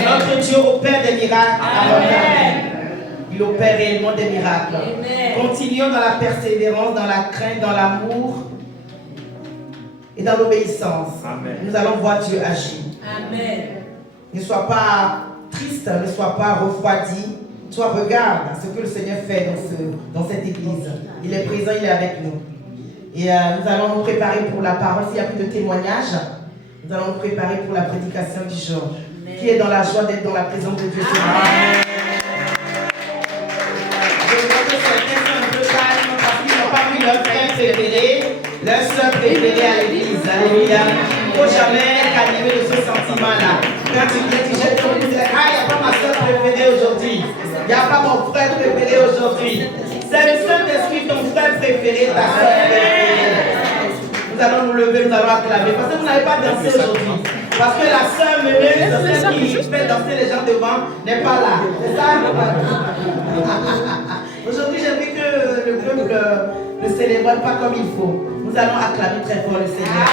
Notre Dieu opère des miracles. Amen. Il opère réellement des miracles. Amen. Continuons dans la persévérance, dans la crainte, dans l'amour et dans l'obéissance. Nous allons voir Dieu agir. Amen. Ne sois pas triste, ne sois pas refroidi. Toi, regarde ce que le Seigneur fait dans cette église. Il est présent, il est avec nous. Et nous allons nous préparer pour la parole. S'il n'y a plus de témoignages, nous allons nous préparer pour la prédication du jour. Qui est dans la joie d'être dans la présence de Dieu. Amen. Je vois que certains sont un peu calmes parce qu'ils n'ont pas vu leur frère préféré, leur soeur préférée à l'église. Alléluia. Il ne faut jamais calmer de ce sentiment-là. Quand tu viens, tu jettes ton lit, ah, il n'y a pas ma soeur préférée aujourd'hui. Il n'y a pas mon frère préféré aujourd'hui. C'est le Saint-Esprit, ton frère préféré, ta soeur préférée. Nous allons nous lever, nous allons acclamer. Parce que vous n'avez pas dansé aujourd'hui. Parce que la sœur meneuse, celle qui fait danser les gens devant, n'est pas là. C'est ça? Aujourd'hui, j'aimerais que le peuple ne célèbre pas comme il faut. Nous allons acclamer très fort le Seigneur.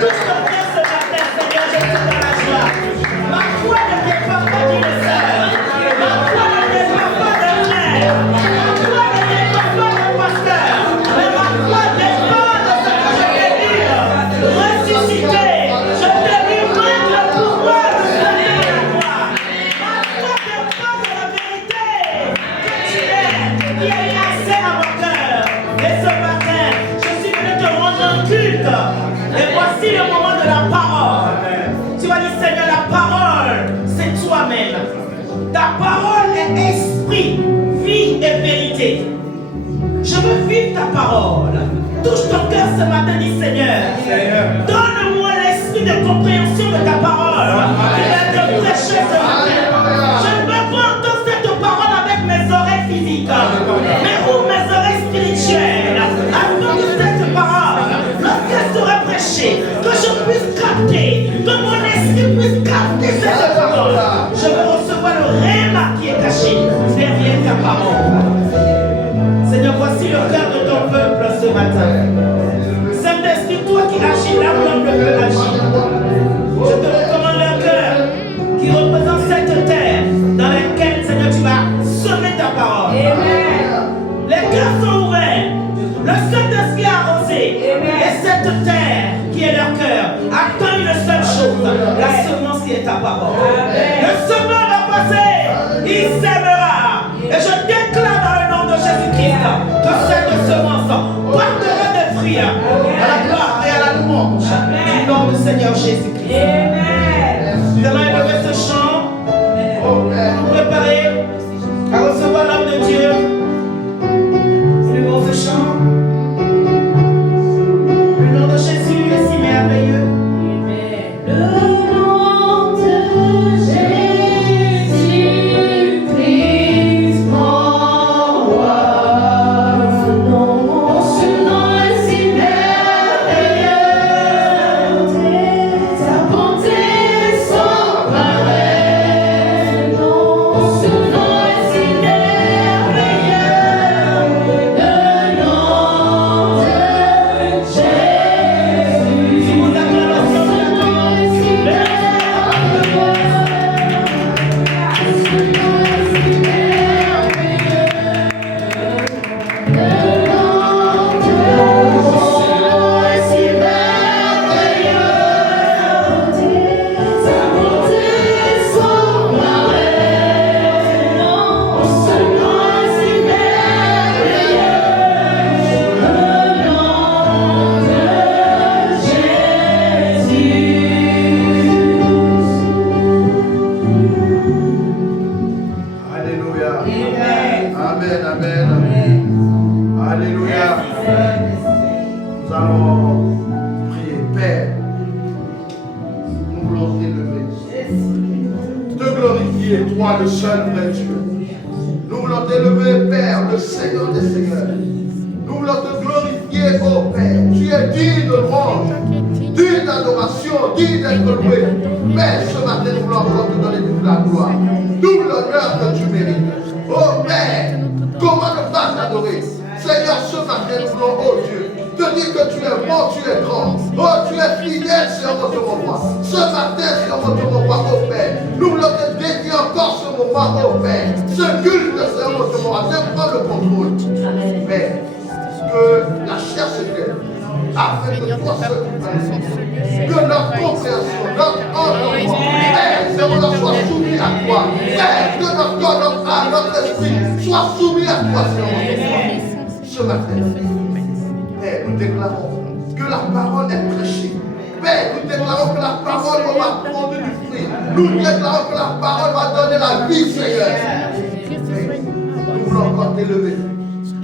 Tout ce qu'on fait ce matin, Seigneur, je suis dans la joie. Ma foi ne dépend pas d'une sœur. Ma foi ne dépend pas d'un frère. Ma foi ne dépend pas d'un pasteur. Mais ma foi dépend de ce que je vais vivre. Ressuscité. Je vais vivre le pouvoir de ce Dieu de la croix. Ma foi dépend de la vérité que tu es, qui est placée à mon cœur. Et ce matin, je suis venu te rendre un culte. Et voici le moment de la parole. Tu vas dire, Seigneur, la parole, c'est toi-même. Ta parole est esprit, vie et vérité. Je veux vivre ta parole. Touche ton cœur ce matin, dis Seigneur. Donne-moi l'esprit de compréhension de ta parole. Tu vas te prêcher ce matin. Je ne veux pas entendre cette parole avec mes oreilles physiques, mais ou mes oreilles spirituelles. Afin que cette parole, lorsqu'elle sera prêchée, que je puisse capter, que mon esprit puisse capter cette parole. Je veux recevoir le rhéma qui est caché derrière ta parole. Seigneur, voici le cœur de ton peuple ce matin. Saint-Esprit, toi qui agis là où l'homme peut agir. Je te recommande un cœur qui représente cette terre dans laquelle, Seigneur, tu vas semer ta parole. Amen. Les cœurs sont ouverts. Le Saint-Esprit a arrosé. Et cette terre qui est leur cœur attend une seule chose, la semence qui est ta parole. Amen. Le semeur va passer, il sèmera. Et je déclare dans le nom de Jésus-Christ que cette semence portera des fruits à la gloire et à la louange du nom du Seigneur Jésus-Christ. Amen. Nous allons élever ce chant pour nous préparer à recevoir l'homme de Dieu. Élevons ce chant. Le nom de Jésus est si merveilleux. Le nom de Jésus. Bon Amen, amen, amen. Alléluia. Nous allons prier. Père, nous voulons t'élever, te glorifier, toi le seul vrai Dieu. Nous voulons t'élever, Père, le Seigneur des Seigneurs. Nous voulons te glorifier, ô Père. Tu es digne de louange, digne d'adoration, digne d'être loué. Père, ce matin, nous voulons encore te donner toute la gloire, tout l'honneur que tu mérites. Oh Père, comment ne pas t'adorer? Seigneur, ce matin, nous voulons, oh Dieu, te dire que tu es bon, tu es grand. Oh, tu es fidèle, Seigneur notre roi. Ce matin, Seigneur notre roi, oh Père, nous voulons te dédier encore ce moment, oh Père. Ce culte, Seigneur notre roi, viens prendre le contrôle. Père, que la chair se lève, afin que toi seul tu parles. Que notre compréhension, notre entendement, Père, Seigneur, soit soumis à toi. Père, que notre corps, notre âme, notre esprit soit soumis à toi, Seigneur notre roi. Ce matin, Père, nous déclarons que la parole est prêchée. Père, nous déclarons que la parole va prendre du fruit. Nous déclarons que la parole va donner la vie, Seigneur. Père, nous voulons encore t'élever.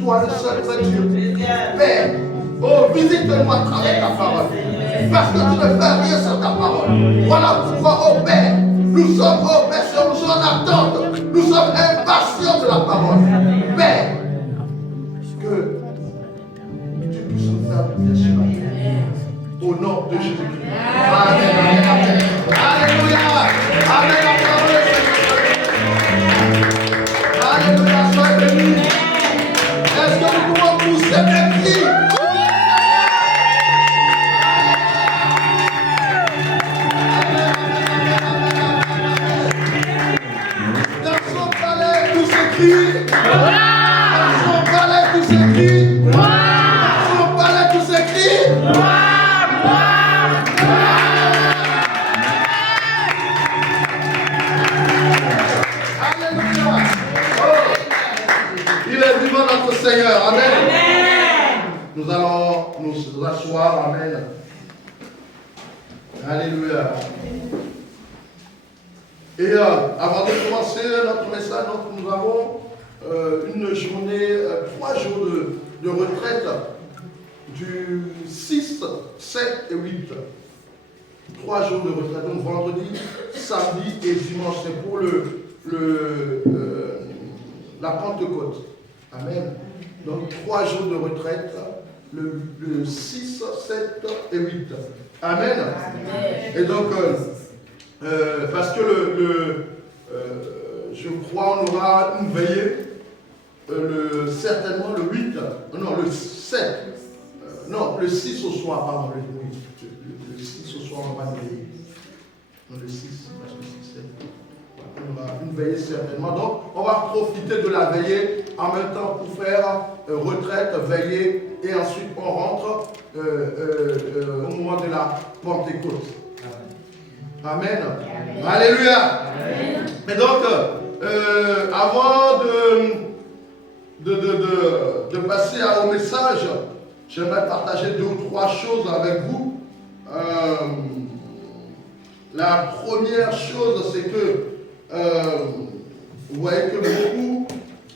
Toi, le seul vrai Dieu. Père, oh, visite-moi à travers ta parole. Parce que tu ne fais rien sans ta parole. Voilà pourquoi, oh Père, nous sommes, oh Père, nous sommes en attente. Nous sommes impatients de la parole. Père, que tu puisses nous faire du bien ce matin. Au nom de Jésus-Christ. Amen, amen, amen. Alléluia. Amen, amen. Alléluia, sois béni. Est-ce que nous pouvons pousser des cris? Dans son palais, tous ces cris. Dans son palais, tous ces cris. Dans son palais, tous ces cris. Alléluia. Oh, il est vivant notre Seigneur. Amen. Nous allons nous asseoir. Amen. Alléluia. Et avant de commencer notre message, nous avons une journée, 3 jours de retraite du 6, 7 et 8. 3 jours de retraite, donc vendredi, samedi et dimanche. C'est pour la Pentecôte. Amen. Donc 3 jours de retraite, le 6, 7 et 8. Amen. Amen. Et donc, parce que je crois on aura une veillée, certainement le 8, non, le 7, non, le 6 au soir, pardon, le 6 au soir, on va veiller. Non, le 6, parce que 6, 7. On aura une veillée certainement. Donc, on va profiter de la veillée en même temps pour faire retraite, veillée, et ensuite on rentre au moment de la Pentecôte. Amen. Amen. Alléluia. Amen. Et donc, avant de passer au message, j'aimerais partager 2 ou 3 choses avec vous. La première chose, c'est que vous voyez que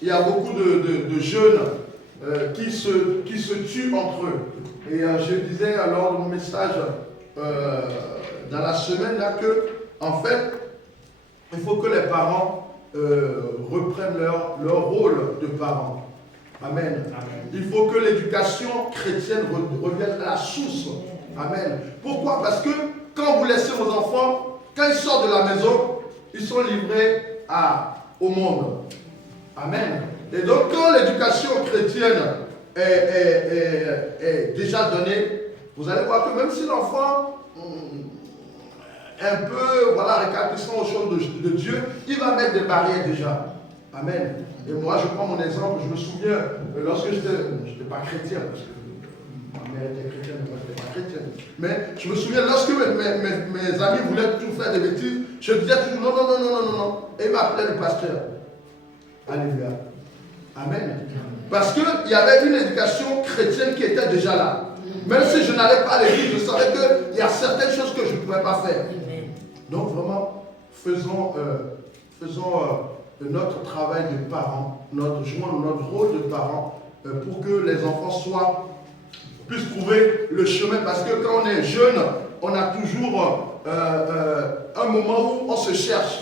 il y a beaucoup de jeunes qui se tuent entre eux. Et je disais lors de mon message dans la semaine là que, en fait, il faut que les parents reprennent leur rôle de parents. Amen. Amen. Il faut que l'éducation chrétienne revienne à la source. Amen. Pourquoi? Parce que quand vous laissez vos enfants, quand ils sortent de la maison, ils sont livrés au monde. Amen. Et donc, quand l'éducation chrétienne est déjà donnée, vous allez voir que même si l'enfant un peu récalcitrant aux choses de Dieu, il va mettre des barrières déjà. Amen. Et moi, je prends mon exemple, je me souviens, lorsque je n'étais pas chrétien, parce que ma mère était chrétienne, moi je n'étais pas chrétienne. Mais je me souviens, lorsque mes amis voulaient tout faire des bêtises, je disais toujours non. Et ils m'appelaient le pasteur. Alléluia. Amen. Parce qu'il y avait une éducation chrétienne qui était déjà là. Même si je n'allais pas à l'église, je savais qu'il y a certaines choses que je ne pouvais pas faire. Donc vraiment, faisons notre travail de parents notre rôle de parents pour que les enfants puissent trouver le chemin. Parce que quand on est jeune, on a toujours un moment où on se cherche.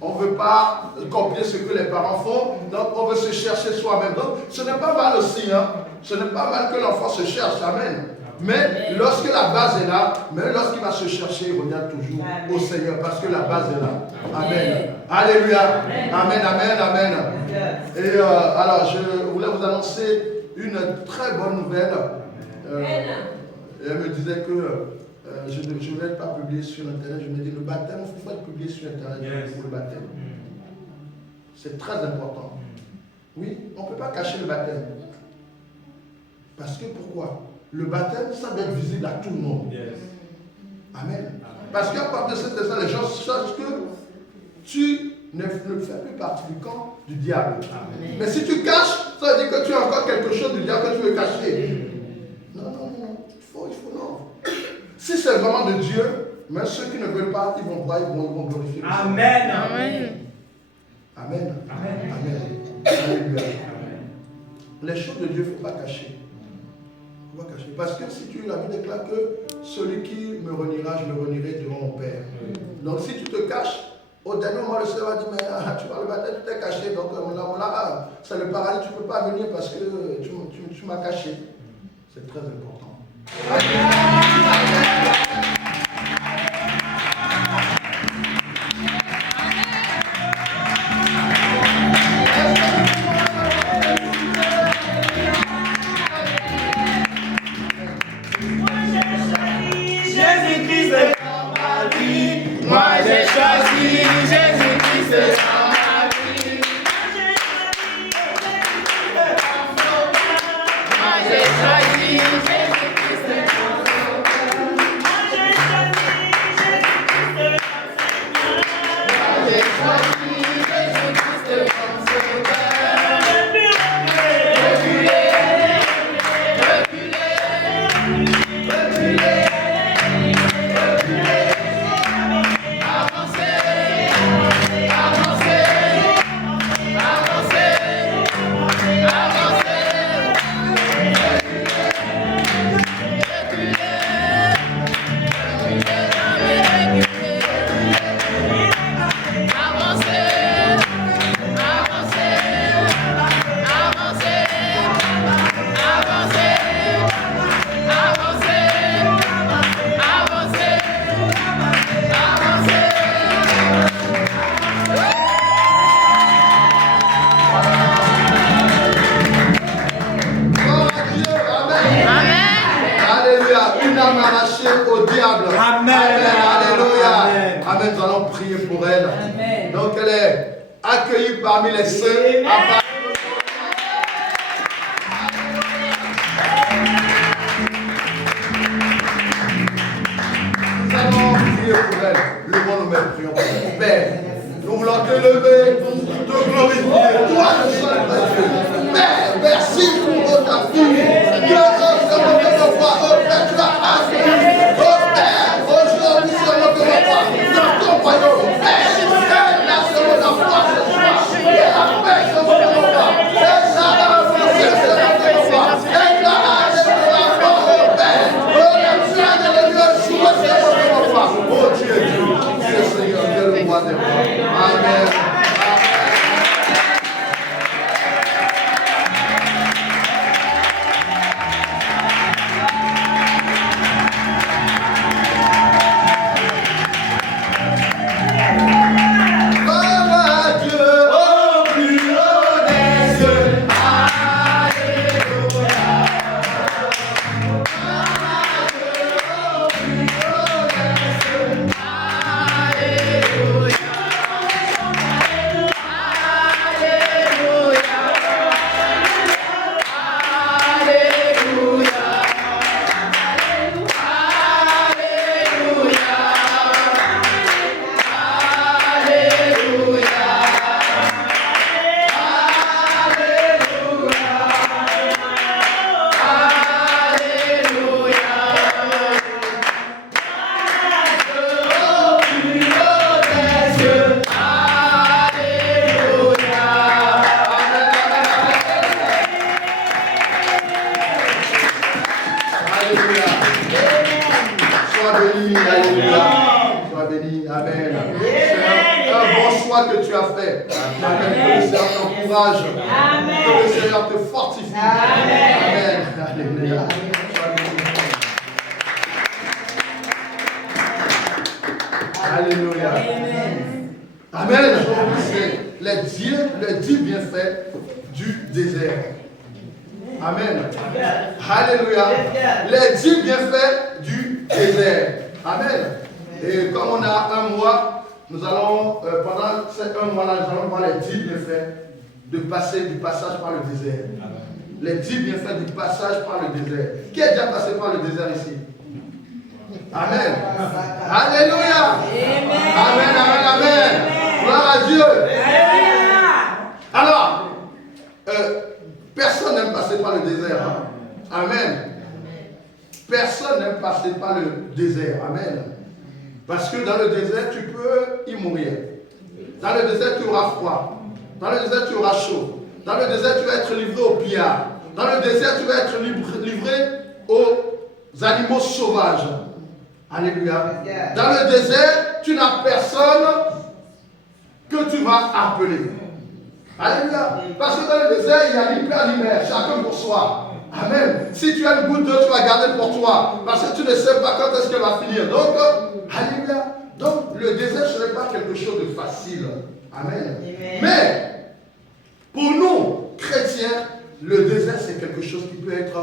On ne veut pas copier ce que les parents font, donc on veut se chercher soi-même. Donc ce n'est pas mal aussi, hein? Ce n'est pas mal que l'enfant se cherche, amen. Mais lorsque la base est là, mais lorsqu'il va se chercher, il revient toujours au Seigneur parce que la base est là. Amen. Alléluia. Amen, amen, amen. Et alors, je voulais vous annoncer une très bonne nouvelle. Elle me disait que je ne vais pas publier sur Internet. Je me dis, le baptême, il faut être publié sur Internet pour le baptême. C'est très important. Oui, on ne peut pas cacher le baptême. Parce que pourquoi? Le baptême, ça doit être visible à tout le monde. Amen. Parce qu'à partir de cette instant, les gens sachent que tu ne fais plus partie du camp du diable. Amen. Mais si tu caches, ça veut dire que tu as encore quelque chose du diable que tu veux cacher. Non. Il faut non. Si c'est vraiment de Dieu, mais ceux qui ne veulent pas, ils vont voir, ils vont glorifier. Amen. Amen. Alléluia. Les choses de Dieu, il ne faut pas cacher. Parce que si la Bible déclare que celui qui me reniera, je le renierai devant mon Père. Donc si tu te caches, au dernier moment, le Seigneur va dire, mais tu vas le baptême, tu t'es caché, donc là, c'est le paradis, tu ne peux pas venir parce que tu m'as caché. C'est très important. Parmi les saints, nous allons prier pour elle. Le monde nous met prions pour elle. Père, nous voulons te lever, te glorifier. Toi, le seul Dieu. Père, merci pour ta fille. Dieu, Père, tu as agi. Oh Père, aujourd'hui, c'est notre roi. Dans ton royaume, Père, la seconde fois ce soir. Et la paix, béni. Alléluia. Sois béni. Amen. C'est un bon choix que tu as fait. Amen. Que le Seigneur t'encourage. Que le Seigneur te fortifie. Amen. Alléluia. Alléluia. Amen. C'est les 10 bienfaits du désert. Amen. Alléluia. Les 10 bienfaits du désert. Amen. Et comme on a un mois, nous allons, pendant ces un mois-là, nous allons voir les 10 bienfaits du passage par le désert. Les 10 bienfaits du passage par le désert. Qui est déjà passé par le désert ici? Amen. Alléluia. Amen, amen, amen. Gloire à Dieu. Alors, personne n'aime passer par le désert. Hein? Amen. Personne n'aime passer par le désert. Amen. Parce que dans le désert, tu peux y mourir. Dans le désert, tu auras froid. Dans le désert, tu auras chaud. Dans le désert, tu vas être livré aux pillards. Dans le désert, tu vas être livré aux animaux sauvages. Alléluia. Dans le désert, tu n'as personne que tu vas appeler. Alléluia. Parce que dans le désert, il y a l'hyper-limer, chacun pour soi. Amen. Si tu as une goutte d'eau, tu vas garder pour toi. Parce que tu ne sais pas quand est-ce qu'elle va finir. Donc, alléluia. Donc, le désert, ce n'est pas quelque chose de facile. Amen. Mais, pour nous, chrétiens, le désert, c'est quelque chose qui peut être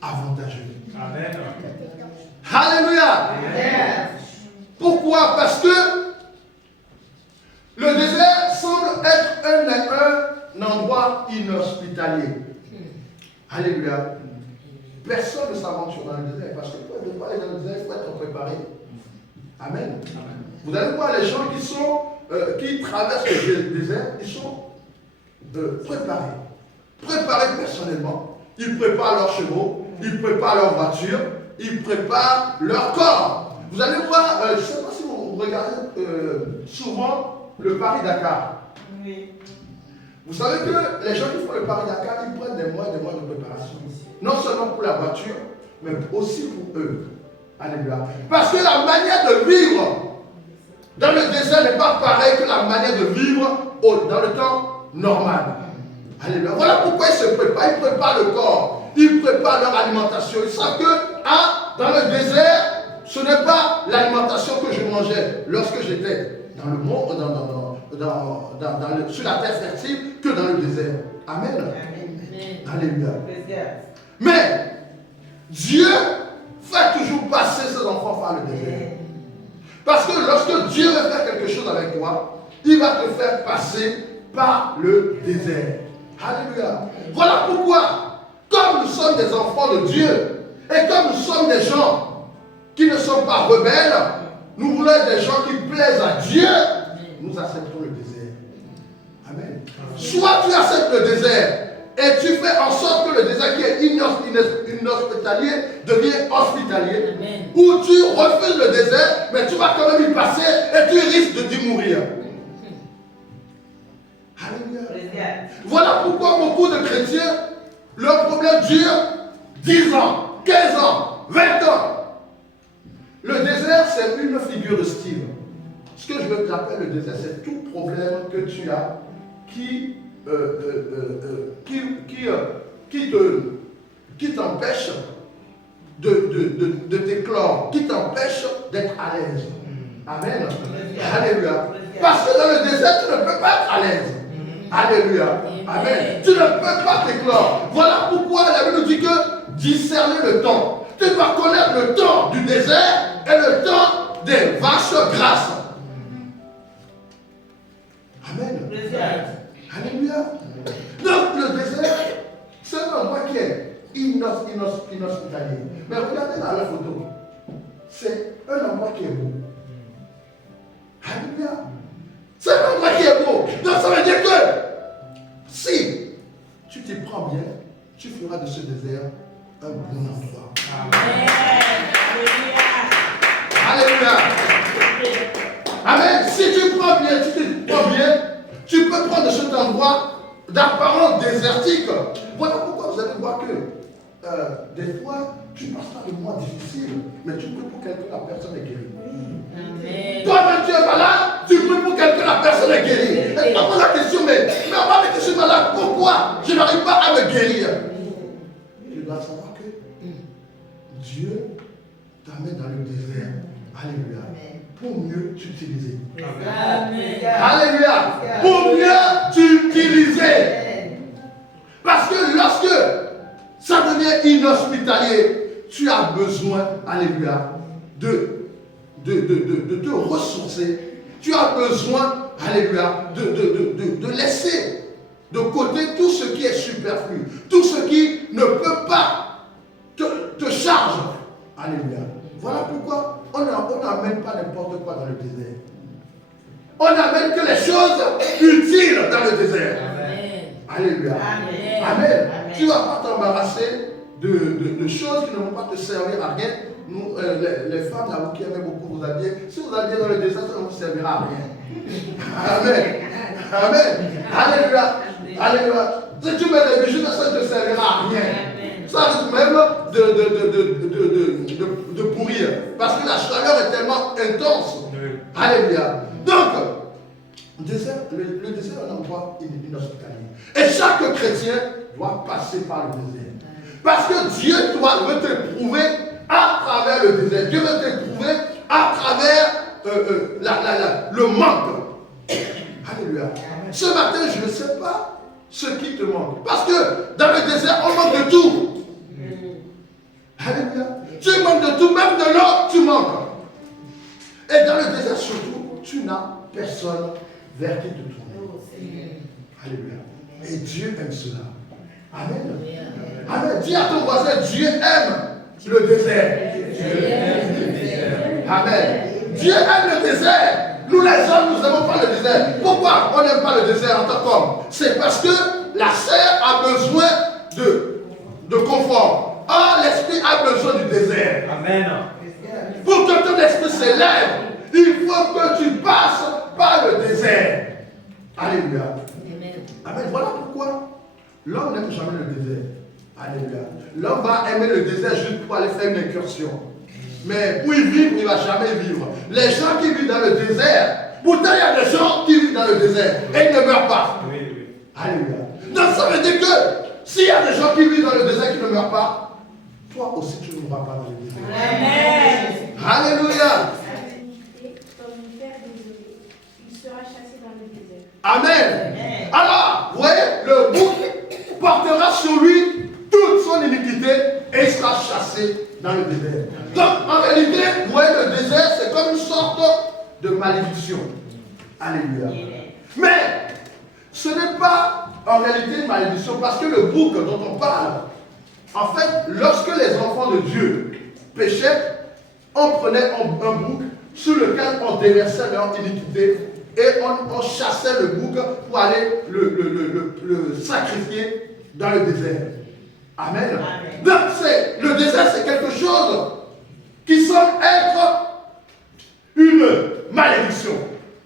avantageux. Amen. Alléluia. Pourquoi? Parce que le désert semble être un endroit inhospitalier. Alléluia. Personne ne s'aventure dans le désert parce que pour aller dans le désert, il faut être préparé. Amen. Vous allez voir les gens qui traversent le désert, ils sont préparés. Préparés personnellement. Ils préparent leurs chevaux, ils préparent leurs voitures, ils préparent leur corps. Vous allez voir, je ne sais pas si vous regardez souvent le Paris-Dakar. Oui. Vous savez que les gens qui font le Paris-Dakar, ils prennent des mois et des mois de préparation. Non seulement pour la voiture, mais aussi pour eux. Alléluia. Parce que la manière de vivre dans le désert n'est pas pareille que la manière de vivre dans le temps normal. Alléluia. Voilà pourquoi ils se préparent. Ils préparent le corps. Ils préparent leur alimentation. Ils savent que dans le désert, ce n'est pas l'alimentation que je mangeais lorsque j'étais dans le monde, sur la terre fertile, que dans le désert. Amen. Amen. Alléluia. Mais Dieu fait toujours passer ses enfants par le désert. Parce que lorsque Dieu veut faire quelque chose avec toi, il va te faire passer par le désert. Alléluia. Voilà pourquoi, comme nous sommes des enfants de Dieu, et comme nous sommes des gens qui ne sont pas rebelles, nous voulons être des gens qui plaisent à Dieu, nous acceptons le désert. Amen. Soit tu acceptes le désert et tu fais en sorte que le désert qui est inhospitalier devient hospitalier. Amen. Ou tu refuses le désert, mais tu vas quand même y passer et tu risques d'y mourir. Alléluia. Voilà pourquoi beaucoup de chrétiens, leur problème dure 10 ans, 15 ans, 20 ans. Le désert, c'est une figure de style. Ce que je veux t'appeler le désert, c'est tout problème que tu as qui t'empêche de t'éclore, qui t'empêche d'être à l'aise. Amen. Alléluia. Parce que dans le désert, tu ne peux pas être à l'aise. Alléluia. Amen. Tu ne peux pas t'éclore. Voilà pourquoi la Bible nous dit que discerner le temps. Tu dois connaître le temps du désert et le temps des vaches grasses. Amen. Alléluia. Donc le désert, c'est un endroit qui est inhospitalier. Mais regardez dans la photo. C'est un endroit qui est beau. Alléluia. C'est un endroit qui est beau. Donc ça veut dire que si tu t'y prends bien, tu feras de ce désert un bon endroit. Amen. Alléluia. Amen. Si tu prends bien, tu te prends bien, tu peux prendre cet endroit d'apparence désertique. Voilà pourquoi vous allez voir que des fois, tu passes par des mois difficiles, mais tu pries pour quelqu'un, la personne est guérie. Amen. Toi-même, tu es malade, tu pries pour quelqu'un, la personne est guérie. Et tu te poses la question, mais moi, je suis malade, pourquoi je n'arrive pas à me guérir? Tu dois savoir que Dieu t'amène dans le désert. Alléluia. Pour mieux t'utiliser. Amen. Alléluia. Pour mieux t'utiliser. Parce que lorsque ça devient inhospitalier, tu as besoin, alléluia, de te ressourcer. Tu as besoin, alléluia, de laisser de côté tout ce qui est superflu, tout ce qui ne peut pas te charge. Alléluia. Voilà pourquoi on n'amène pas n'importe quoi dans le désert. On n'amène que les choses utiles dans le désert. Amen. Alléluia. Amen. Amen. Tu ne vas pas t'embarrasser de choses qui ne vont pas te servir à rien. Nous, les femmes là, vous qui aimez beaucoup vous habiller, si vous habillez dans le désert, ça ne vous servira à rien. Amen. Amen. Alléluia. Alléluia. Si tu mets des bijoux, ça ne te servira à rien. Ça risque même de pourrir. Parce que la chaleur est tellement intense. Alléluia. Donc, le désert est un endroit inhospitalier. Et chaque chrétien doit passer par le désert. Parce que Dieu veut te prouver à travers le désert. Dieu veut te prouver à travers le manque. Alléluia. Ce matin, je ne sais pas ce qui te manque. Parce que dans le désert, on manque de tout. Alléluia. Tu manques de tout, même de l'eau, tu manques. Et dans le désert, surtout, tu n'as personne vers qui te tourner. Alléluia. Et Dieu aime cela. Amen. Amen. Dis à ton voisin, Dieu aime le désert. Amen. Dieu aime le désert. Nous les hommes, nous n'aimons pas le désert. Pourquoi on n'aime pas le désert en tant qu'homme? C'est parce que la chair a besoin de confort. Or, l'esprit a besoin du désert. Amen. Pour que ton esprit s'élève, il faut que tu passes par le désert. Alléluia. Amen. Voilà pourquoi l'homme n'aime jamais le désert. Alléluia. L'homme va aimer le désert juste pour aller faire une incursion. Mais pour y vivre, il ne va jamais vivre. Les gens qui vivent dans le désert, pourtant il y a des gens qui vivent dans le désert et ils ne meurent pas. Oui, oui. Alléluia. Donc ça veut dire que s'il y a des gens qui vivent dans le désert qui ne meurent pas, toi aussi tu ne mourras pas dans le désert. Amen. Alléluia. Comme une terre désolée, il sera chassé dans le désert. Amen. Alors, vous voyez, le bouc portera sur lui toute son iniquité et il sera chassé dans le désert. Donc, en réalité, vous voyez, le désert, c'est comme une sorte de malédiction. Alléluia. Mais, ce n'est pas en réalité une malédiction parce que le bouc dont on parle, en fait, lorsque les enfants de Dieu péchaient, on prenait un bouc sur lequel on déversait leur iniquité et on chassait le bouc pour aller le sacrifier dans le désert. Amen. Amen. Donc le désert, c'est quelque chose qui semble être une malédiction.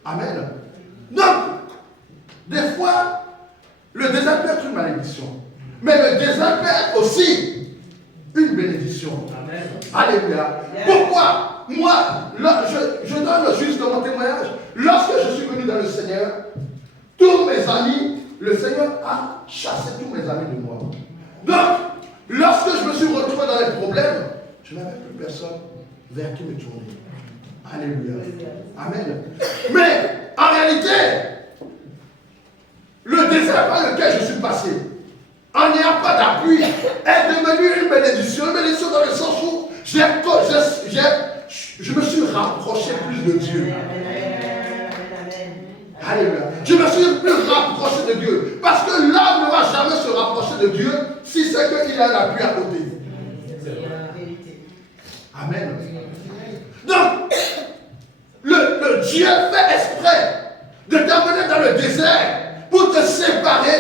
Amen. Donc, des fois, le désert peut être une malédiction. Mais le désert peut être aussi une bénédiction. Amen. Alléluia. Pourquoi? Moi, je donne juste mon témoignage. Lorsque je suis venu dans le Seigneur, tous mes amis, le Seigneur a chassé tous mes amis de moi. Donc, lorsque je me suis retrouvé dans les problèmes, je n'avais plus personne vers qui me tourner. Alléluia. Amen. Mais, en réalité, le désert par lequel je suis passé, en n'ayant pas d'appui, est devenu une bénédiction dans le sens où je me suis rapproché plus de Dieu. Alléluia. Je me suis plus rapproché de Dieu. Parce que l'homme ne va jamais se rapprocher de Dieu si c'est qu'il a l'appui à côté. Amen. Donc, le Dieu fait exprès de t'amener dans le désert pour te séparer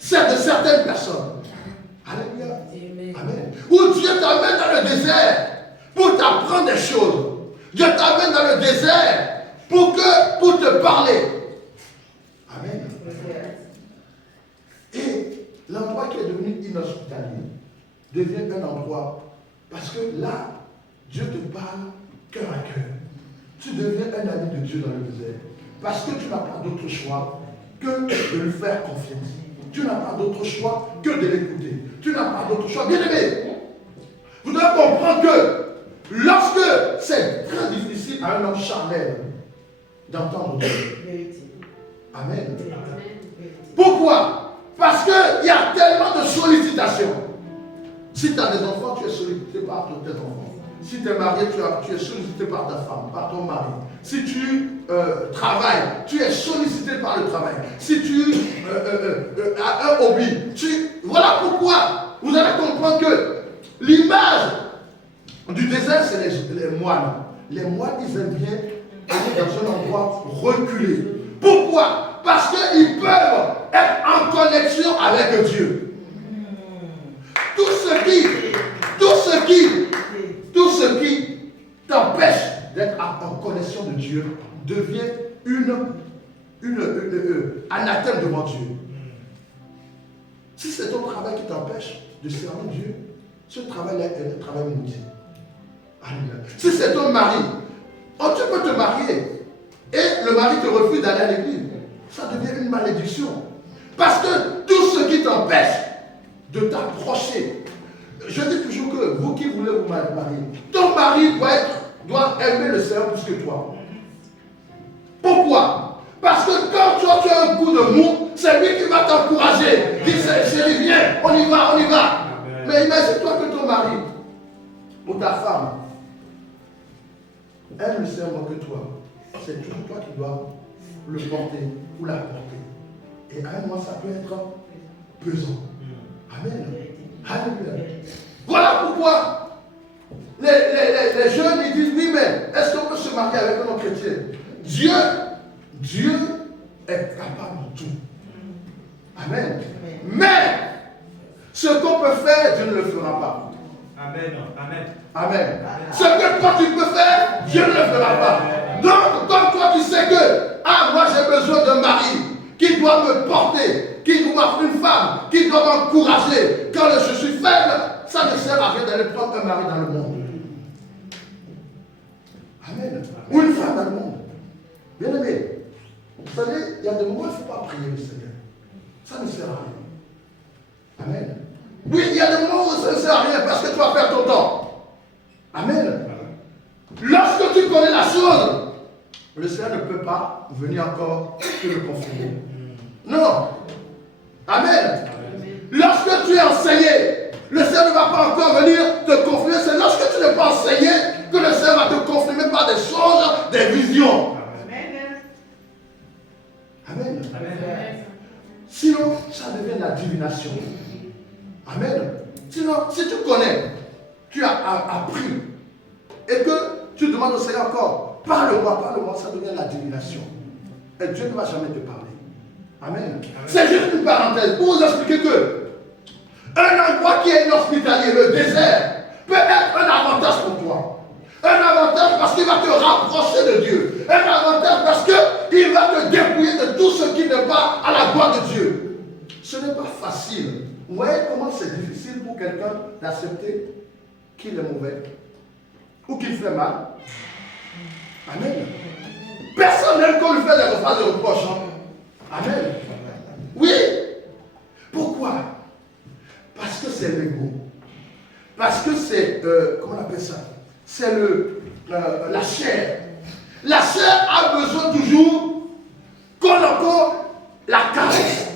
de certaines personnes. Alléluia. Amen. Ou Dieu t'amène dans le désert pour t'apprendre des choses. Dieu t'amène dans le désert pour te parler. Amen. Et l'endroit qui est devenu inhospitalier, devient un endroit. Parce que là, Dieu te parle cœur à cœur. Tu deviens un ami de Dieu dans le désert. Parce que tu n'as pas d'autre choix que de lui faire confiance. Tu n'as pas d'autre choix que de l'écouter. Tu n'as pas d'autre choix. Bien aimé, vous devez comprendre que lorsque c'est très difficile à un homme charnel d'entendre Dieu. Amen. Pourquoi? Parce qu'il y a tellement de sollicitations. Si tu as des enfants, tu es sollicité par tes enfants. Si tu es marié, tu es sollicité par ta femme, par ton mari. Si tu travailles, tu es sollicité par le travail. Si tu as un hobby, voilà pourquoi vous allez comprendre que l'image du désert, c'est les moines. Les moines, ils aiment bien aller dans un endroit reculé. Pourquoi? Parce qu'ils peuvent être en connexion avec Dieu. Tout ce qui t'empêche d'être en connexion de Dieu devient un anathème devant Dieu. Si c'est ton travail qui t'empêche de servir Dieu, ce travail-là est un travail maudit. Si c'est ton mari, tu peux te marier et le mari te refuse d'aller à l'église. Ça devient une malédiction. Parce que tout ce qui t'empêche de t'approcher, je dis toujours que vous qui voulez vous marier, ton mari doit aimer le Seigneur plus que toi. Pourquoi? Parce que quand toi tu as un coup de mou, c'est lui qui va t'encourager. Dis chérie, viens, on y va. Amen. Mais imagine-toi que ton mari ou ta femme aime le Seigneur moins que toi. C'est toujours toi qui dois le porter ou la porter. Et à un moment, ça peut être pesant. Amen. Alléluia. Voilà pourquoi les jeunes ils disent oui, mais est-ce qu'on peut se marier avec un autre chrétien? Dieu est capable de tout. Amen. Mais ce qu'on peut faire, Dieu ne le fera pas. Amen. Ce que toi tu peux faire, Dieu ne le fera pas. Donc, comme toi tu sais que moi j'ai besoin d'un mari qui doit me porter, qui doit une femme, qui doit m'encourager. Quand je suis faible, ça ne sert à rien d'aller prendre un mari dans le monde. Amen. Ou une femme dans le monde. Bien aimé, vous savez, il y a des moments où il ne faut pas prier le Seigneur. Ça ne sert à rien. Amen. Oui, il y a des moments où ça ne sert à rien parce que tu vas perdre ton temps. Amen. Lorsque tu connais la chose, le Seigneur ne peut pas venir encore te le confirmer. Non. Amen. Lorsque tu es enseigné, le Seigneur ne va pas encore venir te confirmer. C'est lorsque tu n'es pas enseigné que le Seigneur va te confirmer par des choses, des visions. Amen. Sinon, ça devient la divination. Amen. Sinon, si tu connais, tu as appris, et que tu demandes au Seigneur encore, parle-moi, ça devient la divination. Et Dieu ne va jamais te parler. Amen. C'est juste une parenthèse pour vous expliquer que un endroit qui est inhospitalier, le désert, peut être un avantage pour toi. Un avantage parce qu'il va te rapprocher de Dieu. Un avantage parce qu'il va te dépouiller de tout ce qui n'est pas à la gloire de Dieu. Ce n'est pas facile. Vous voyez comment c'est difficile pour quelqu'un d'accepter qu'il est mauvais ou qu'il fait mal. Amen. Personne n'aime qu'on lui fait des phrases de reproche. Amen. Oui. Pourquoi? Parce que c'est l'ego. Parce que c'est, comment on appelle ça? C'est la chair. La chair a besoin toujours qu'on encore la caresse.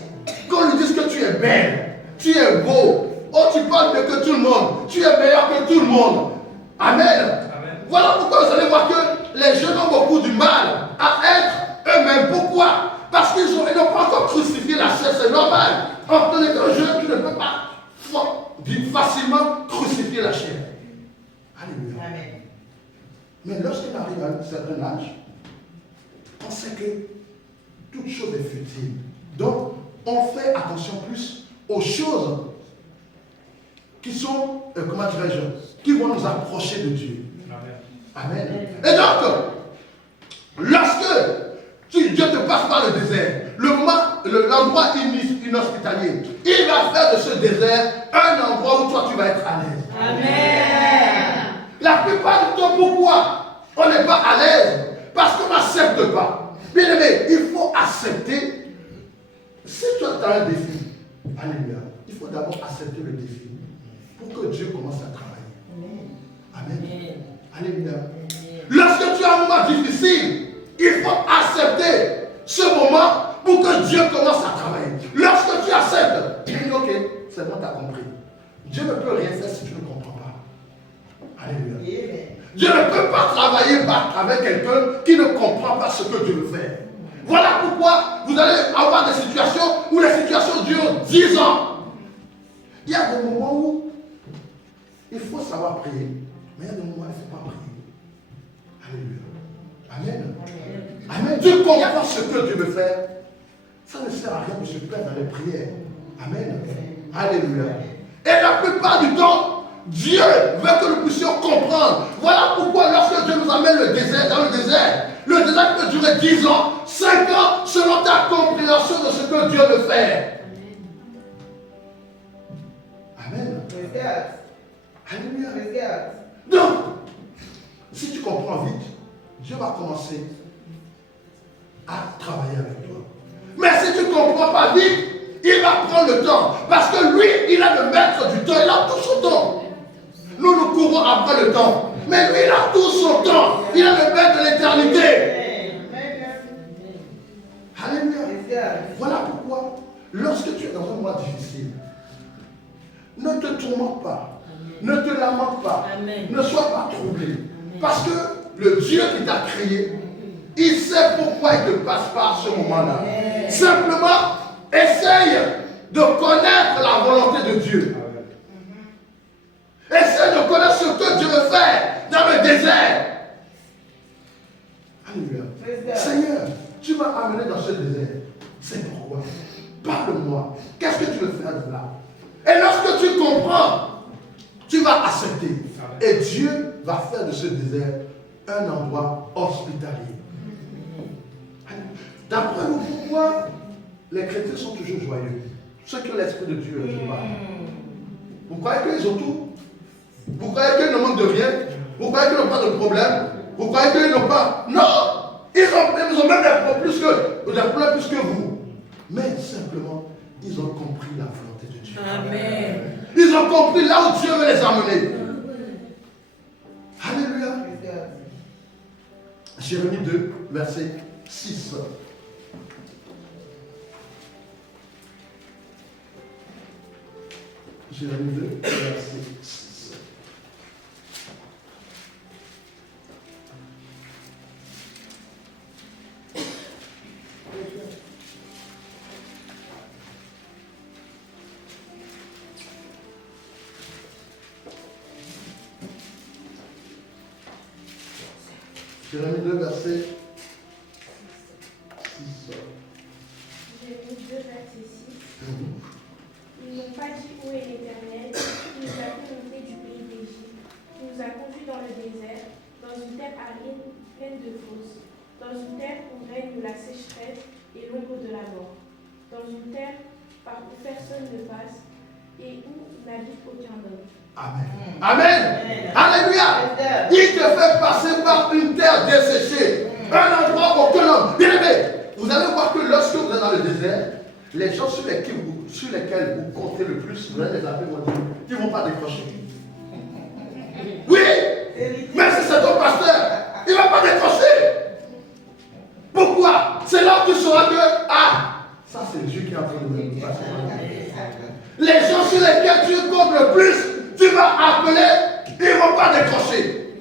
Qu'on lui dise que tu es belle, tu es beau. Oh, tu parles mieux que tout le monde. Tu es meilleur que tout le monde. Amen. Amen. Voilà pourquoi vous allez voir que les jeunes ont beaucoup du mal à être eux-mêmes. Pourquoi? Parce qu'ils n'ont pas encore crucifié la chair. C'est normal. En tant que jeune, tu ne peux pas facilement crucifier la chair. Alléluia. Amen. Mais lorsqu'on arrive à un certain âge, on sait que toute chose est futile. Donc, on fait attention plus aux choses qui sont, comment dirais-je, qui vont nous approcher de Dieu. Amen. Amen. Et donc, lorsque Dieu te passe par le désert, l'endroit inhospitalier, il va faire de ce désert un endroit où toi tu vas être à l'aise. Amen. La plupart du temps, pourquoi on n'est pas à l'aise? Parce qu'on n'accepte pas. Bien aimé, il faut accepter. Si tu as un défi, alléluia, il faut d'abord accepter le défi pour que Dieu commence à travailler. Amen. Alléluia. Lorsque tu as un moment difficile, il faut accepter ce moment pour que Dieu commence à travailler. Lorsque tu acceptes, tu dis ok, c'est bon, tu as compris. Dieu ne peut rien faire si tu ne comprends pas. Alléluia. Dieu ne peut pas travailler avec quelqu'un qui ne comprend pas ce que Dieu veut faire. Voilà pourquoi vous allez avoir des situations où les situations durent 10 ans. Il y a des moments où il faut savoir prier, mais il y a des moments où il ne faut pas prier. Alléluia. Amen. Amen. Dieu comprend ce que Dieu veut faire. Ça ne sert à rien de se perdre dans les prières. Amen. Alléluia. Et la plupart du temps, Dieu veut que nous puissions comprendre. Voilà pourquoi lorsque Dieu nous amène dans le désert peut durer 10 ans, 5 ans, selon ta compréhension de ce que Dieu veut faire. Amen. Alléluia. Donc, si tu comprends vite, Dieu va commencer à travailler avec toi. Mais si tu ne comprends pas vite, il va prendre le temps. Parce que lui, il a le maître du temps. Il a tout son temps. Nous, nous courons après le temps. Mais lui, il a tout son temps. Il a le maître de l'éternité. Alléluia. Voilà pourquoi, lorsque tu es dans un moment difficile, ne te tourmente pas. Ne te lamente pas. Ne sois pas troublé. Parce que le Dieu qui t'a créé, il sait pourquoi il te passe par ce moment-là. Simplement, essaye de connaître la volonté de Dieu. Essaye de connaître ce que Dieu veut faire dans le désert. Alléluia. Seigneur, tu m'as amené dans ce désert. C'est pourquoi. Parle-moi. Qu'est-ce que tu veux faire de là? Et lorsque tu comprends, tu vas accepter. Et Dieu va faire de ce désert un endroit hospitalier. D'après nous, pourquoi les chrétiens sont toujours joyeux? Ceux qui ont l'esprit de Dieu, je parle. Vous croyez qu'ils ont tout? Vous croyez qu'ils ne manquent de rien? Vous croyez qu'ils n'ont pas de problème? Vous croyez qu'ils n'ont pas... Non! Ils ont même des problèmes plus que vous. Mais simplement, ils ont compris la volonté de Dieu. Amen. Ils ont compris là où Dieu veut les amener. Alléluia. Jérémie 2, verset 6. Jérémie 2, verset 6. Jérémie 2, verset 6. Jérémie 2, verset 6. Ils n'ont pas dit où est l'Éternel, qui nous a fait monter du pays d'Égypte, qui nous a conduits dans le désert, dans une terre aride pleine de fosses, dans une terre où règne la sécheresse et l'ombre de la mort, dans une terre par où personne ne passe et où n'habite aucun homme. Amen. Amen. Alléluia. Il te fait passer par une terre desséchée. Un endroit aucun homme. Bien aimé, vous allez voir que lorsque vous êtes dans le désert, les gens sur lesquels vous comptez le plus, vous allez les appeler, ils ne vont pas décrocher. Oui, mais si c'est ton pasteur, il ne va pas décrocher. Pourquoi? C'est là que tu sauras que, ça c'est Dieu qui est en train de me passer. Les gens sur lesquels tu comptes le plus, tu vas appeler, ils ne vont pas décrocher.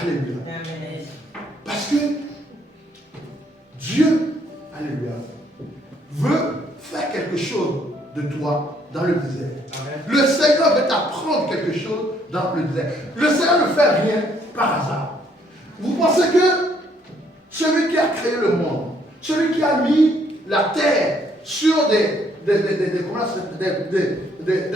Alléluia. Parce que Dieu, alléluia, veut faire quelque chose de toi dans le désert. Amen. Le Seigneur veut t'apprendre quelque chose dans le désert. Le Seigneur ne fait rien par hasard. Vous pensez que celui qui a créé le monde, celui qui a mis la terre sur des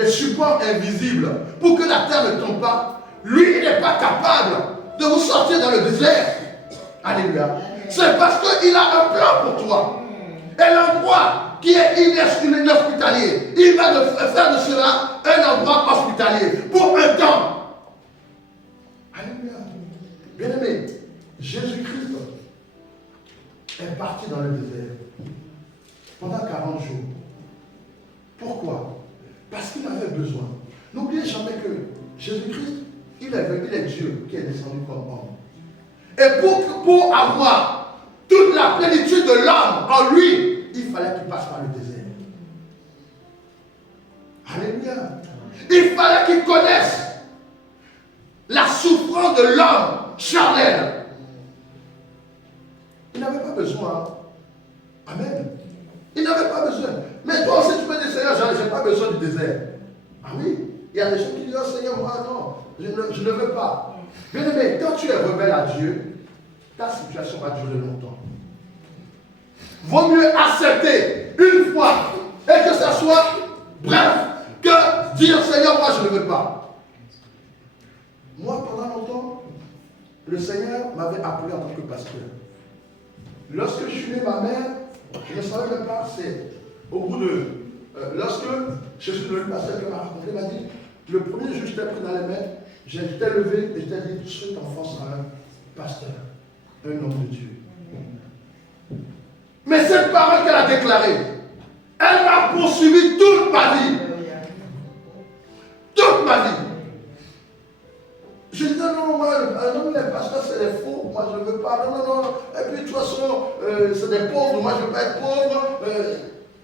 supports invisibles pour que la terre ne tombe pas, lui, il n'est pas capable de vous sortir dans le désert. Alléluia. C'est parce qu'il a un plan pour toi. Et l'endroit qui est inhospitalier, il va faire de cela un endroit besoin. N'oubliez jamais que Jésus-Christ, il est Dieu qui est descendu comme homme. Et pour avoir toute la plénitude de l'homme en lui, il fallait qu'il passe par le désert. Alléluia. Il fallait qu'il connaisse la souffrance de l'homme charnel. Il n'avait pas besoin. Amen. Il n'avait pas besoin. Mais toi aussi, tu peux dire, Seigneur, je n'ai pas besoin du désert. Ah oui, il y a des gens qui disent, oh Seigneur, moi non, je ne veux pas. Bien aimé, quand tu es rebelle à Dieu, ta situation va durer longtemps. Vaut mieux accepter une fois et que ça soit bref que dire, Seigneur, moi je ne veux pas. Moi, pendant longtemps, le Seigneur m'avait appelé en tant que pasteur. Lorsque je suis né, ma mère, je ne savais même pas, c'est au bout de... lorsque je suis devenu pasteur, elle m'a raconté, elle m'a dit, le premier jour, je t'ai pris dans les mains, j'étais levé et je t'ai dit, cet enfant sera un pasteur, un homme de Dieu. Mais cette parole qu'elle a déclarée, elle m'a poursuivi toute ma vie. Toute ma vie. Je dis non, moi, les pasteurs c'est des faux, moi je ne veux pas, non. Et puis de toute façon, c'est des pauvres, moi je ne veux pas être pauvre.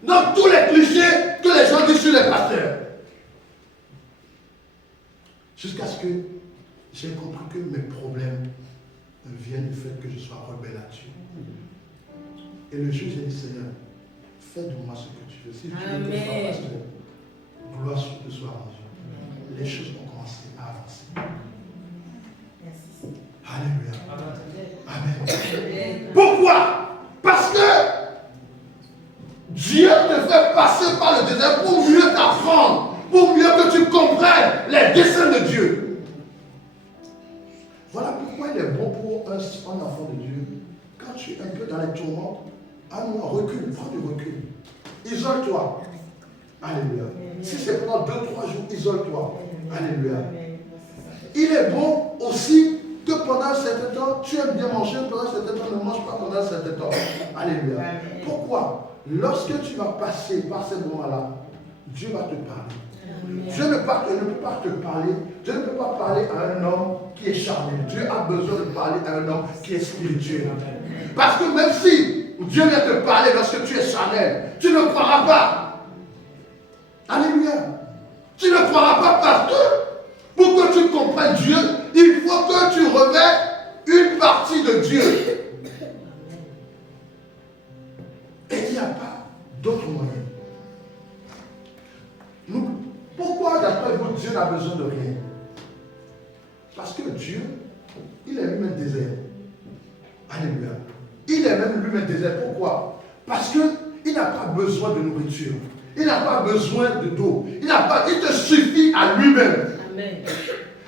Donc tous les clichés que les gens disent sur les pasteurs. Jusqu'à ce que j'ai compris que mes problèmes viennent du fait que je sois rebelle à Dieu. Et le jour, j'ai dit, Seigneur, fais de moi ce que tu veux. Si tu veux que je sois pasteur, gloire te soit rendue. Les choses ont commencé à avancer. Alléluia. Amen. Pourquoi? Parce que Dieu te fait passer par le désert pour mieux t'apprendre, pour mieux que tu comprennes les desseins de Dieu. Voilà pourquoi il est bon pour un enfant de Dieu. Quand tu es un peu dans les tourments, à un moment, recule, prends du recul. Isole-toi. Alléluia. Si c'est pendant 2-3 jours, isole-toi. Alléluia. Il est bon aussi que pendant un certain temps, tu aimes bien manger, pendant un certain temps, ne mange pas pendant un certain temps. Alléluia. Pourquoi? Lorsque tu vas passer par ces moments-là, Dieu va te parler. Dieu ne peut pas te parler. Dieu ne peut pas parler à un homme qui est charnel. Dieu a besoin de parler à un homme qui est spirituel. Parce que même si Dieu vient te parler lorsque tu es charnel, tu ne croiras pas. Alléluia. Tu ne croiras pas parce que pour que tu comprennes Dieu, il faut que tu revêtes une partie de Dieu. Et il n'y a pas d'autre moyen. Pourquoi d'après vous, Dieu n'a besoin de rien? Parce que Dieu, il est lui-même désert. Alléluia. Il est même lui-même désert. Pourquoi? Parce qu'il n'a pas besoin de nourriture. Il n'a pas besoin d'eau. Il te suffit à lui-même. Amen.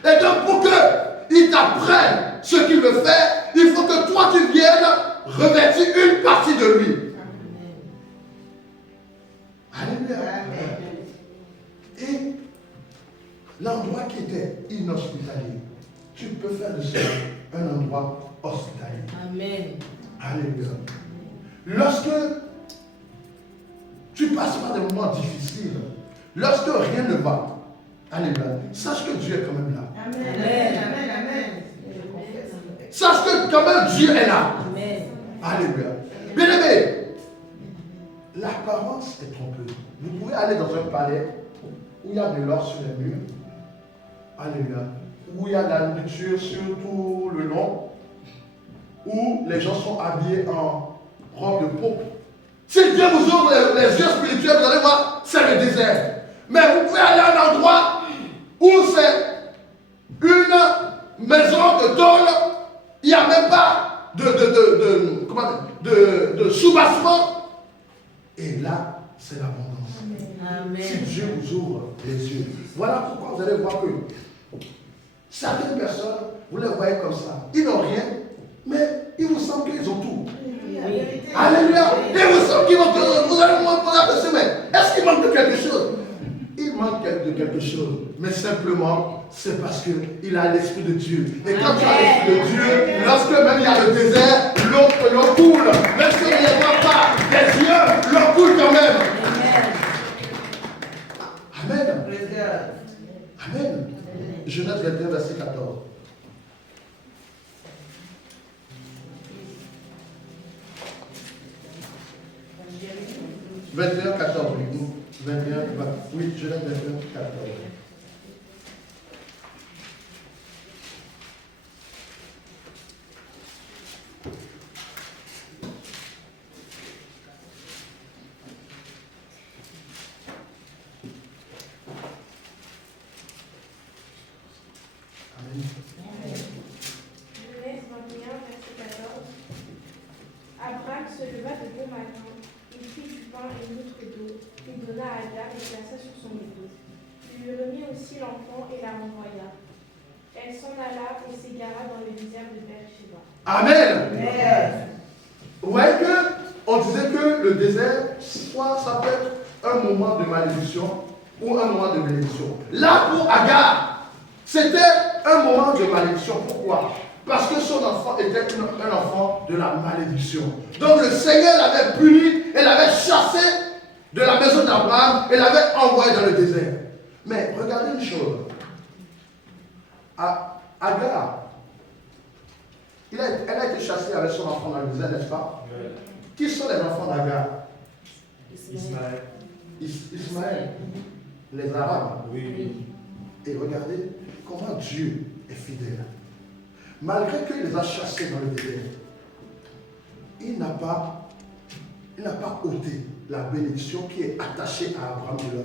Et donc pour qu'il t'apprenne ce qu'il veut faire, il faut que toi tu viennes revêtir une partie de lui. Amen. Alléluia. Amen. Et l'endroit qui était inhospitalier, tu peux faire de ça un endroit hospitalier. Amen. Alléluia. Lorsque tu passes par des moments difficiles, lorsque rien ne va, alléluia, sache que Dieu est quand même là. Amen. Amen. Amen. Sache que quand même Dieu est là. Amen. Alléluia. Bien aimé, l'apparence est trompeuse. Vous pouvez aller dans un palais où il y a de l'or sur les murs. Alléluia. Où il y a de la nourriture sur tout le long. Où les gens sont habillés en robe de pourpre. Si Dieu vous ouvre les yeux spirituels, vous allez voir, c'est le désert. Mais vous pouvez aller à un endroit où c'est une maison de tôle. Il n'y a même pas de soubassement. Et là, c'est l'abondance. Amen. Si Dieu vous ouvre les yeux. Voilà pourquoi vous allez voir que certaines personnes, vous les voyez comme ça. Ils n'ont rien, mais il vous semble qu'ils ont tout. Oui. Alléluia. Il vous semble qu'ils ont tout. Vous allez me poser la question, mais est-ce qu'il manque de quelque chose? Il manque de quelque chose. Mais simplement, c'est parce qu'il a l'Esprit de Dieu. Et quand tu as l'Esprit de Dieu, lorsque même il y a le désert, l'eau coule. Même si on ne les voit pas, les yeux, l'eau coule quand même. Amen. Amen. Genèse 21, verset 14. « 21, 14. 21, oui, Genèse 21, 14. Genèse 21, verset 14. Abraham se leva de bon matin, il fit du pain et une outre d'eau, il donna à Agar et plaça sur son épaule. Il lui remit aussi l'enfant et la renvoya. Elle s'en alla et s'égara dans le désert de Beersheba. Amen. Vous voyez qu'on disait que le désert, soit ça peut être un moment de malédiction ou un moment de bénédiction. Là, pour Agar, c'était un moment de malédiction. Pourquoi? Parce que son enfant était un enfant de la malédiction. Donc le Seigneur l'avait puni et l'avait chassé de la maison d'Abraham et l'avait envoyé dans le désert. Mais regardez une chose. Agar, elle a été chassée avec son enfant dans le désert, n'est-ce pas? Oui. Qui sont les enfants d'Agar? Ismaël. Les Arabes. Oui. Et regardez comment Dieu est fidèle. Malgré qu'il les a chassés dans le désert, il n'a pas ôté la bénédiction qui est attachée à Abraham de leur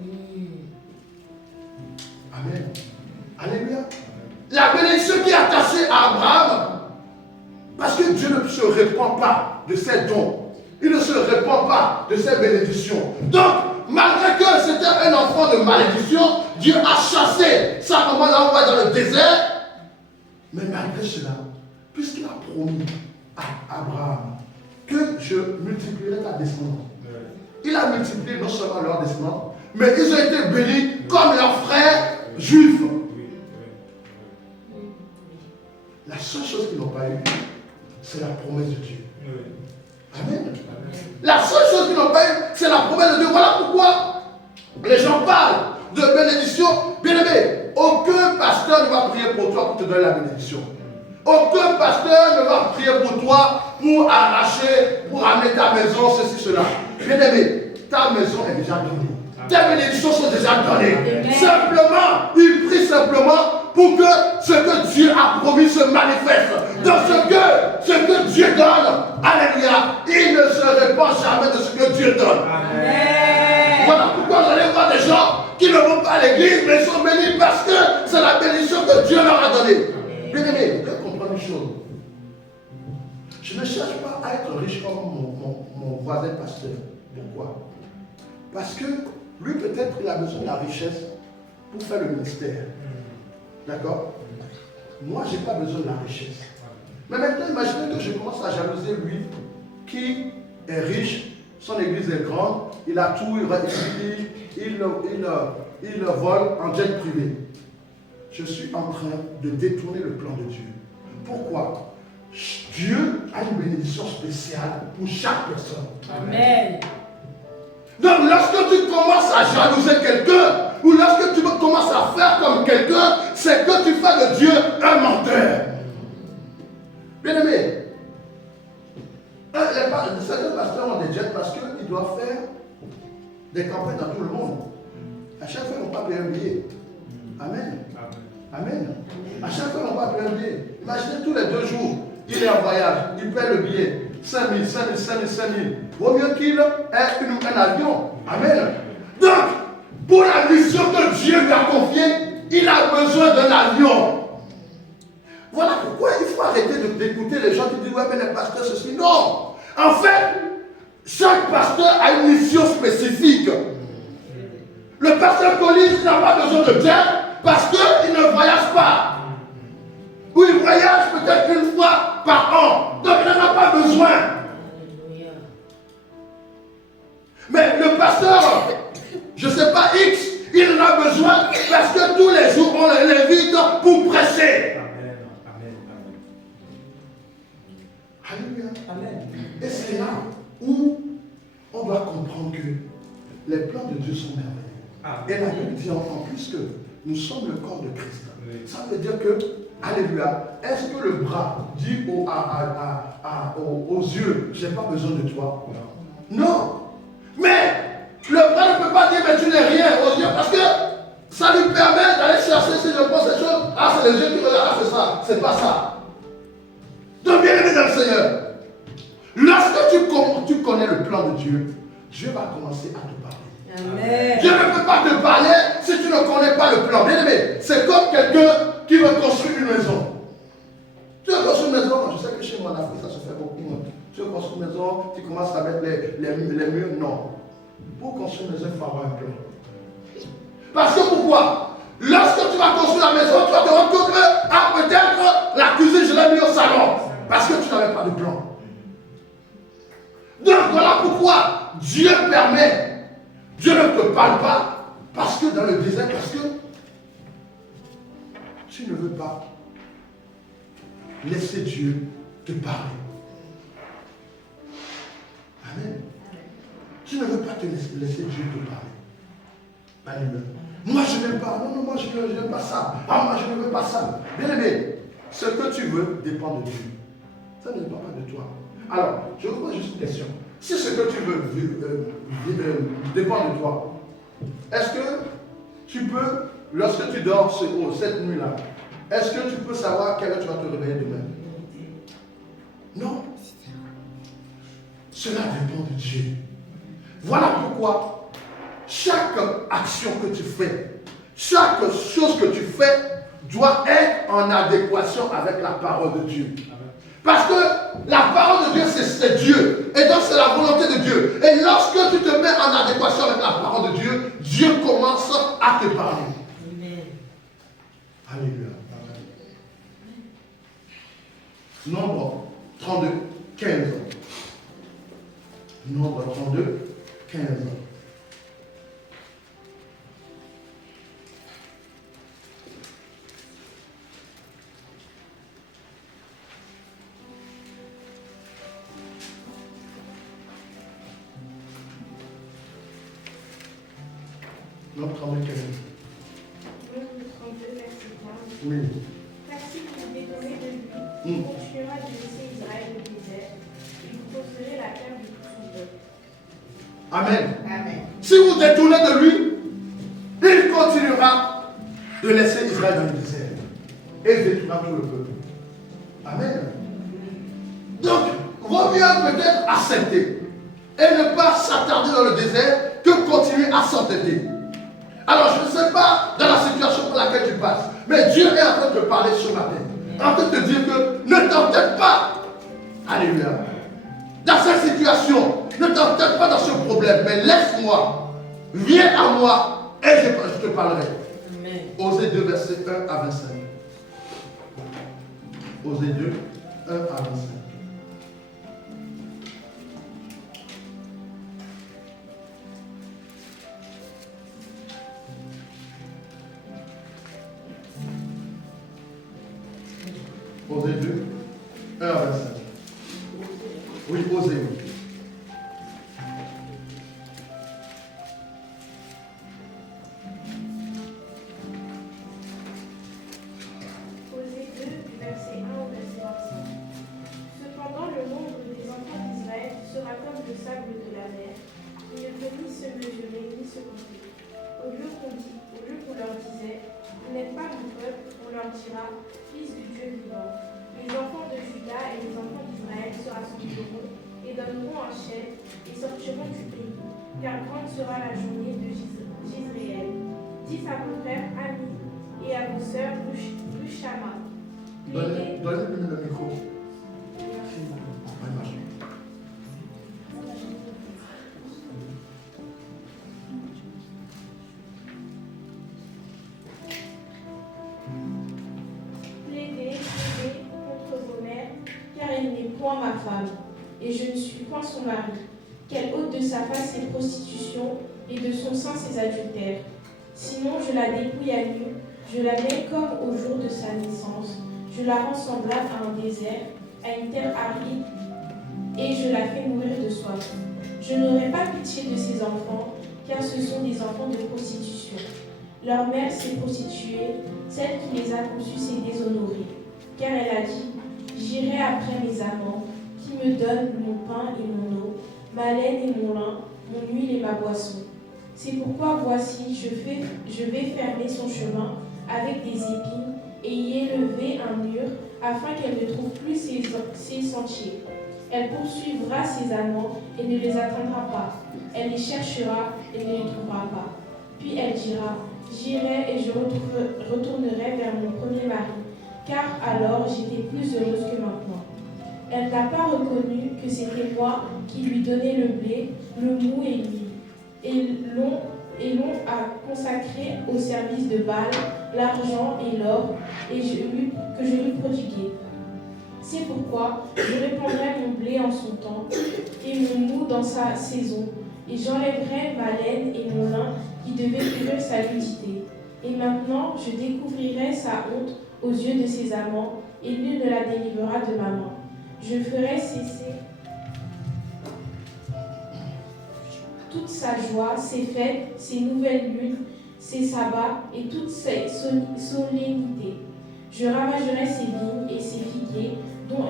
vie. Amen. Alléluia. La bénédiction qui est attachée à Abraham, parce que Dieu ne se répand pas de ses dons. Il ne se répand pas de ses bénédictions. Donc, malgré que c'était un enfant de malédiction, Dieu a chassé sa maman, l'a envoyé dans le désert. Mais malgré cela, puisqu'il a promis à Abraham que je multiplierai ta descendance, il a multiplié non seulement leur descendance, mais ils ont été bénis comme leurs frères juifs. La seule chose qu'ils n'ont pas eue, c'est la promesse de Dieu. Amen. La seule chose qu'ils n'ont pas eue, c'est la promesse de Dieu. Voilà pourquoi les gens parlent de bénédiction. Bien aimé, aucun pasteur ne va prier pour toi pour te donner la bénédiction. Aucun pasteur ne va prier pour toi pour arracher, pour amener ta maison, ceci, cela. Bien aimé, ta maison est déjà donnée. Tes bénédictions sont déjà données. Amen. Simplement, il prie simplement pour que ce que Dieu a promis se manifeste. Dans ce que Dieu donne, alléluia, il ne se répand jamais de ce que Dieu donne. Amen. Voilà pourquoi vous allez voir des gens qui ne vont pas à l'église, mais ils sont bénis parce que c'est la bénédiction que Dieu leur a donnée. Bien aimé, vous devez comprendre une chose. Je ne cherche pas à être riche comme mon voisin pasteur. Pourquoi? Parce que lui, peut-être, il a besoin de la richesse pour faire le ministère. D'accord? Moi, je n'ai pas besoin de la richesse. Mais maintenant, imaginez que je commence à jalouser lui, qui est riche, son église est grande, il a tout, il vole en jet privé. Je suis en train de détourner le plan de Dieu. Pourquoi? Dieu a une bénédiction spéciale pour chaque personne. Amen. Donc, lorsque tu commences à jalouser quelqu'un, ou lorsque tu commences à faire comme quelqu'un, c'est que tu fais de Dieu un menteur. Bien aimé, certains pasteurs ont des jets parce qu'ils doivent faire des campagnes dans tout le monde. À chaque fois, ils n'ont pas payé un billet. Amen. Amen. À chaque fois, ils n'ont pas payé un billet. Imaginez tous les 2 jours, il est en voyage, il paie le billet. 5 000, 5 000, 5 000, 5 000. Vaut mieux qu'il ait un avion. Amen. Donc, pour la mission que Dieu lui a confiée, il a besoin d'un avion. Voilà pourquoi il faut arrêter d'écouter les gens qui disent ouais, mais les pasteurs, ceci. Non. En fait, chaque pasteur a une mission spécifique. Le pasteur Collins n'a pas besoin de jet parce qu'il ne voyage pas. Ou il voyage peut-être une fois par an. Donc il n'en a pas besoin. Mais le pasteur, je ne sais pas, X, il en a besoin parce que tous les jours on l'invite pour prêcher. Amen. Amen. Alléluia. Amen. Et c'est là où on doit comprendre que les plans de Dieu sont merveilleux. Et la Bible dit en plus que nous sommes le corps de Christ. Ça veut dire que, alléluia, est-ce que le bras dit aux yeux, je n'ai pas besoin de toi? Non. Mais le bras ne peut pas dire, mais tu n'es rien aux yeux, parce que ça lui permet d'aller chercher, si je pense ces choses, ah c'est les yeux qui regardent, ah c'est ça, c'est pas ça. Donc bien aimé dans le Seigneur, lorsque tu connais le plan de Dieu, Dieu va commencer à te parler. Amen. Dieu ne peut pas te parler si tu ne connais pas le plan. Bien aimé, c'est comme quelqu'un qui veut construire une maison. Tu veux construire une maison, je sais que chez moi en Afrique ça se fait beaucoup. Tu veux construire une maison, tu commences à mettre les murs, non. Pour construire une maison, il faut avoir un plan. Parce que pourquoi? Lorsque tu vas construire la maison, tu vas te rendre compte que, ah peut-être la cuisine, je l'ai mis au salon. Parce que tu n'avais pas de plan. Donc voilà pourquoi Dieu permet. Dieu ne te parle pas parce que dans le désert, parce que tu ne veux pas laisser Dieu te parler. Amen. Tu ne veux pas te laisser Dieu te parler. Alléluia. Moi je n'aime pas. Non, moi je n'aime pas ça. Ah, moi je ne veux pas ça. Bien aimé, ce que tu veux dépend de Dieu. Ça ne dépend pas de toi. Alors, je vous pose juste une question. Si ce que tu veux dépend de toi, est-ce que tu peux, lorsque tu dors cette nuit-là, est-ce que tu peux savoir quelle heure tu vas te réveiller demain? Non. Cela dépend de Dieu. Voilà pourquoi chaque action que tu fais, chaque chose que tu fais doit être en adéquation avec la parole de Dieu. Parce que la parole de Dieu, c'est Dieu. Et donc, c'est la volonté de Dieu. Et lorsque tu te mets en adéquation avec la parole de Dieu, Dieu commence à te parler. Amen. Alléluia. Nombre 32, 15. Nombre 32, 15. Nombre 32, 15. Nombre 32, verset 15. Oui. Car si vous détournez de lui, il continuera de laisser Israël au désert, et vous causerez la terre de tout son peuple. Amen. Amen. Si vous détournez de lui, il continuera de laisser Israël dans le désert. Et il détruira tout le peuple. Amen. Donc, vaut mieux peut-être accepter et ne pas s'attarder dans le désert que continuer à s'entêter. Alors, je ne sais pas dans la situation pour laquelle tu passes, mais Dieu est en train de te parler ce matin. En train de te dire que ne t'entête pas. Alléluia. Dans cette situation, ne t'entête pas dans ce problème, mais laisse-moi. Viens à moi et je te parlerai. Amen. Osée 2, versets 1 à 25. Osée 2, 1 à 25. Osée 2, 1 à 25. Oui, Osée, oui. Osée 2, du verset 1 au verset 25. Cependant, le nombre des enfants d'Israël sera comme le sable de la mer. Il ne peut ni se mesurer, ni se compter. Au lieu qu'on leur disait, vous n'êtes pas mon peuple, on leur dira, fils du Dieu vivant. Les enfants de Juda et les enfants d'Israël se rassembleront et donneront un chef et sortiront du pays, car grande sera la journée de Jisraël. Dis à vos frères Ami et à vos sœurs Rushama. Donnez-lui le micro. Plaidez contre vos mères, car elle n'est point ma femme, et je ne suis point son mari. Qu'elle ôte de sa face ses prostitutions, et de son sein ses adultères. Sinon, je la dépouille à nu, je la mets comme au jour de sa naissance, je la rends semblable à un désert, à une terre aride, et je la fais mourir de soif. Je n'aurai pas pitié de ses enfants, car ce sont des enfants de prostitution. Leur mère s'est prostituée, celle qui les a conçus s'est déshonorée, car elle a dit « J'irai après mes amants, qui me donnent mon pain et mon eau, ma laine et mon lin, mon huile et ma boisson. C'est pourquoi voici, je vais fermer son chemin avec des épines et y élever un mur, afin qu'elle ne trouve plus ses sentiers. Elle poursuivra ses amants et ne les atteindra pas. Elle les cherchera et ne les trouvera pas. Puis elle dira, j'irai et je retournerai vers mon premier mari, car alors j'étais plus heureuse que maintenant. Elle n'a pas reconnu que c'était moi qui lui donnais le blé, le mou et l'huile, et l'on a consacré au service de Baal l'argent et l'or que je lui prodiguais. C'est pourquoi je répandrai mon blé en son temps et mon mou dans sa saison, et j'enlèverai ma laine et mon lin qui devaient couvrir sa nudité. Et maintenant je découvrirai sa honte aux yeux de ses amants, et nul ne la délivrera de ma main. Je ferai cesser toute sa joie, ses fêtes, ses nouvelles lunes, ses sabbats et toutes ses solennités. Je ravagerai ses vignes et ses figuiers dont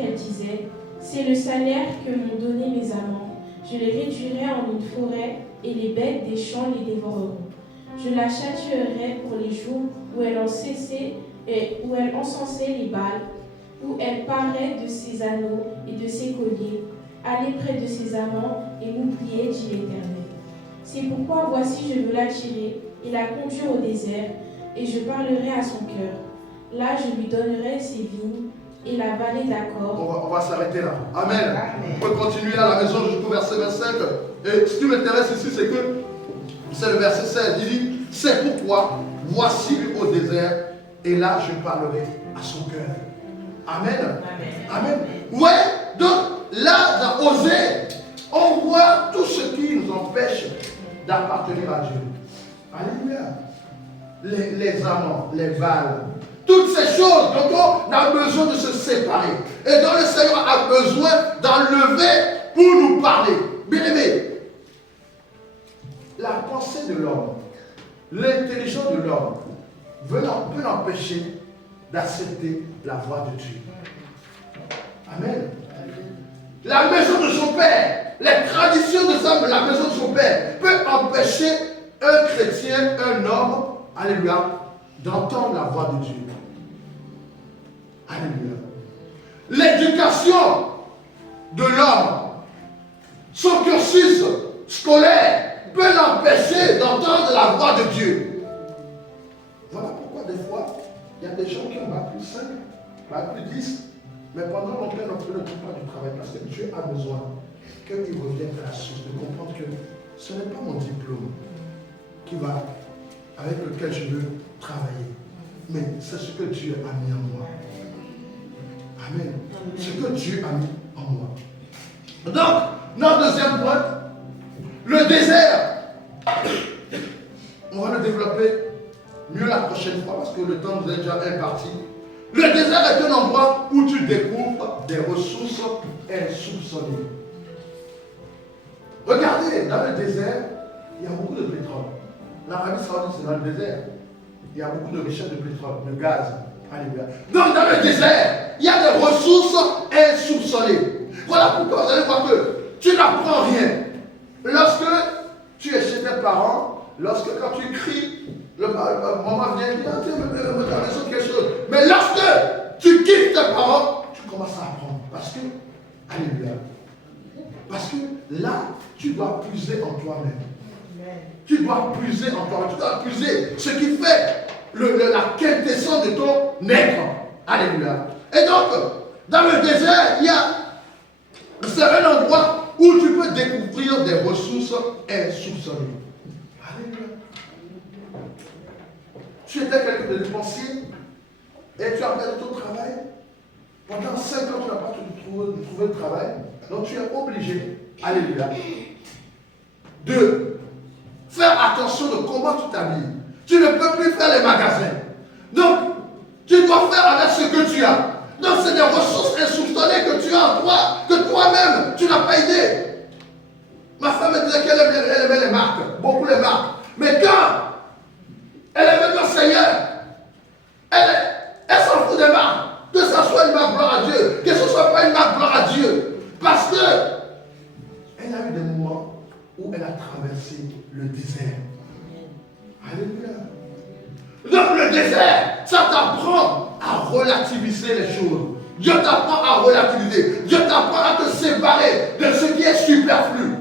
elle disait, c'est le salaire que m'ont donné mes amants. Je les réduirai en une forêt et les bêtes des champs les dévoreront. Je la châtierai pour les jours où elle encensait les Baals, où elle parlait de ses anneaux et de ses colliers. Allez près de ses amants et m'oubliez, dit l'Éternel. C'est pourquoi voici je veux l'attirer et la conduire au désert, et je parlerai à son cœur. Là je lui donnerai ses vignes et la vallée d'Accord. On va s'arrêter là. Amen. On peut continuer à la maison jusqu'au verset 25. Et ce qui m'intéresse ici, c'est que c'est le verset 16. Il dit, c'est pourquoi voici au désert, et là je parlerai à son cœur. Amen. Amen. Ouais, donc là, dans Osée, on voit tout ce qui nous empêche d'appartenir à Dieu. Alléluia. Les amants, les Baals, toutes ces choses dont on a besoin de se séparer et dont le Seigneur a besoin d'enlever pour nous parler. Bien aimé, la pensée de l'homme, l'intelligence de l'homme peut l'empêcher d'accepter la voix de Dieu. Amen. La maison de son père, les traditions de la maison de son père peut empêcher un chrétien, un homme, alléluia, d'entendre la voix de Dieu. Alléluia. L'éducation de l'homme, son cursus scolaire peut l'empêcher d'entendre la voix de Dieu. Voilà pourquoi des fois, il y a des gens qui ont bac plus 5, bac plus 10, mais pendant longtemps, on ne trouve pas du travail parce que Dieu a besoin qu'ils reviennent à la source, de comprendre que ce n'est pas mon diplôme avec lequel je veux travailler, mais c'est ce que Dieu a mis en moi. Amen. Ce que Dieu a mis en moi. Donc, notre deuxième point, le désert. On va le développer mieux la prochaine fois parce que le temps nous est déjà imparti. Le désert est un endroit où tu découvres des ressources insoupçonnées. Regardez, dans le désert, il y a beaucoup de pétrole. L'Arabie Saoudite, c'est dans le désert. Il y a beaucoup de richesses de pétrole, de gaz. Alléluia. Donc, dans le désert, il y a des ressources insoupçonnées. Voilà pourquoi vous allez voir que tu n'apprends rien. Lorsque tu es chez tes parents, quand tu cries, maman vient dire, tiens, me traverser quelque chose. Mais lorsque tu quittes tes parents, tu commences à apprendre. Parce que, alléluia. Parce que là, tu dois puiser en toi-même. Tu dois puiser en toi-même. Tu dois puiser ce qui fait la quintessence de ton être. Alléluia. Et donc, dans le désert, c'est un endroit où tu peux découvrir des ressources insoupçonnées. Alléluia. Tu étais quelqu'un de dépensier et tu as perdu ton travail. Pendant 5 ans, tu n'as pas trouvé de travail. Donc tu es obligé, alléluia, de faire attention de comment tu t'habilles. Tu ne peux plus faire les magasins. Donc, tu dois faire avec ce que tu as. Donc, c'est des ressources insoupçonnées que tu as en toi, que toi-même, tu n'as pas idée. Ma femme me disait qu'elle aimait les marques, beaucoup les marques. Mais quand elle est venue au Seigneur, elle s'en fout des marques. Que ce soit une marque gloire à Dieu, que ce ne soit pas une marque gloire à Dieu. Parce que elle a eu des moments où elle a traversé le désert. Alléluia. Donc le désert, ça t'apprend à relativiser les choses. Dieu t'apprend à relativiser. Dieu t'apprend à te séparer de ce qui est superflu.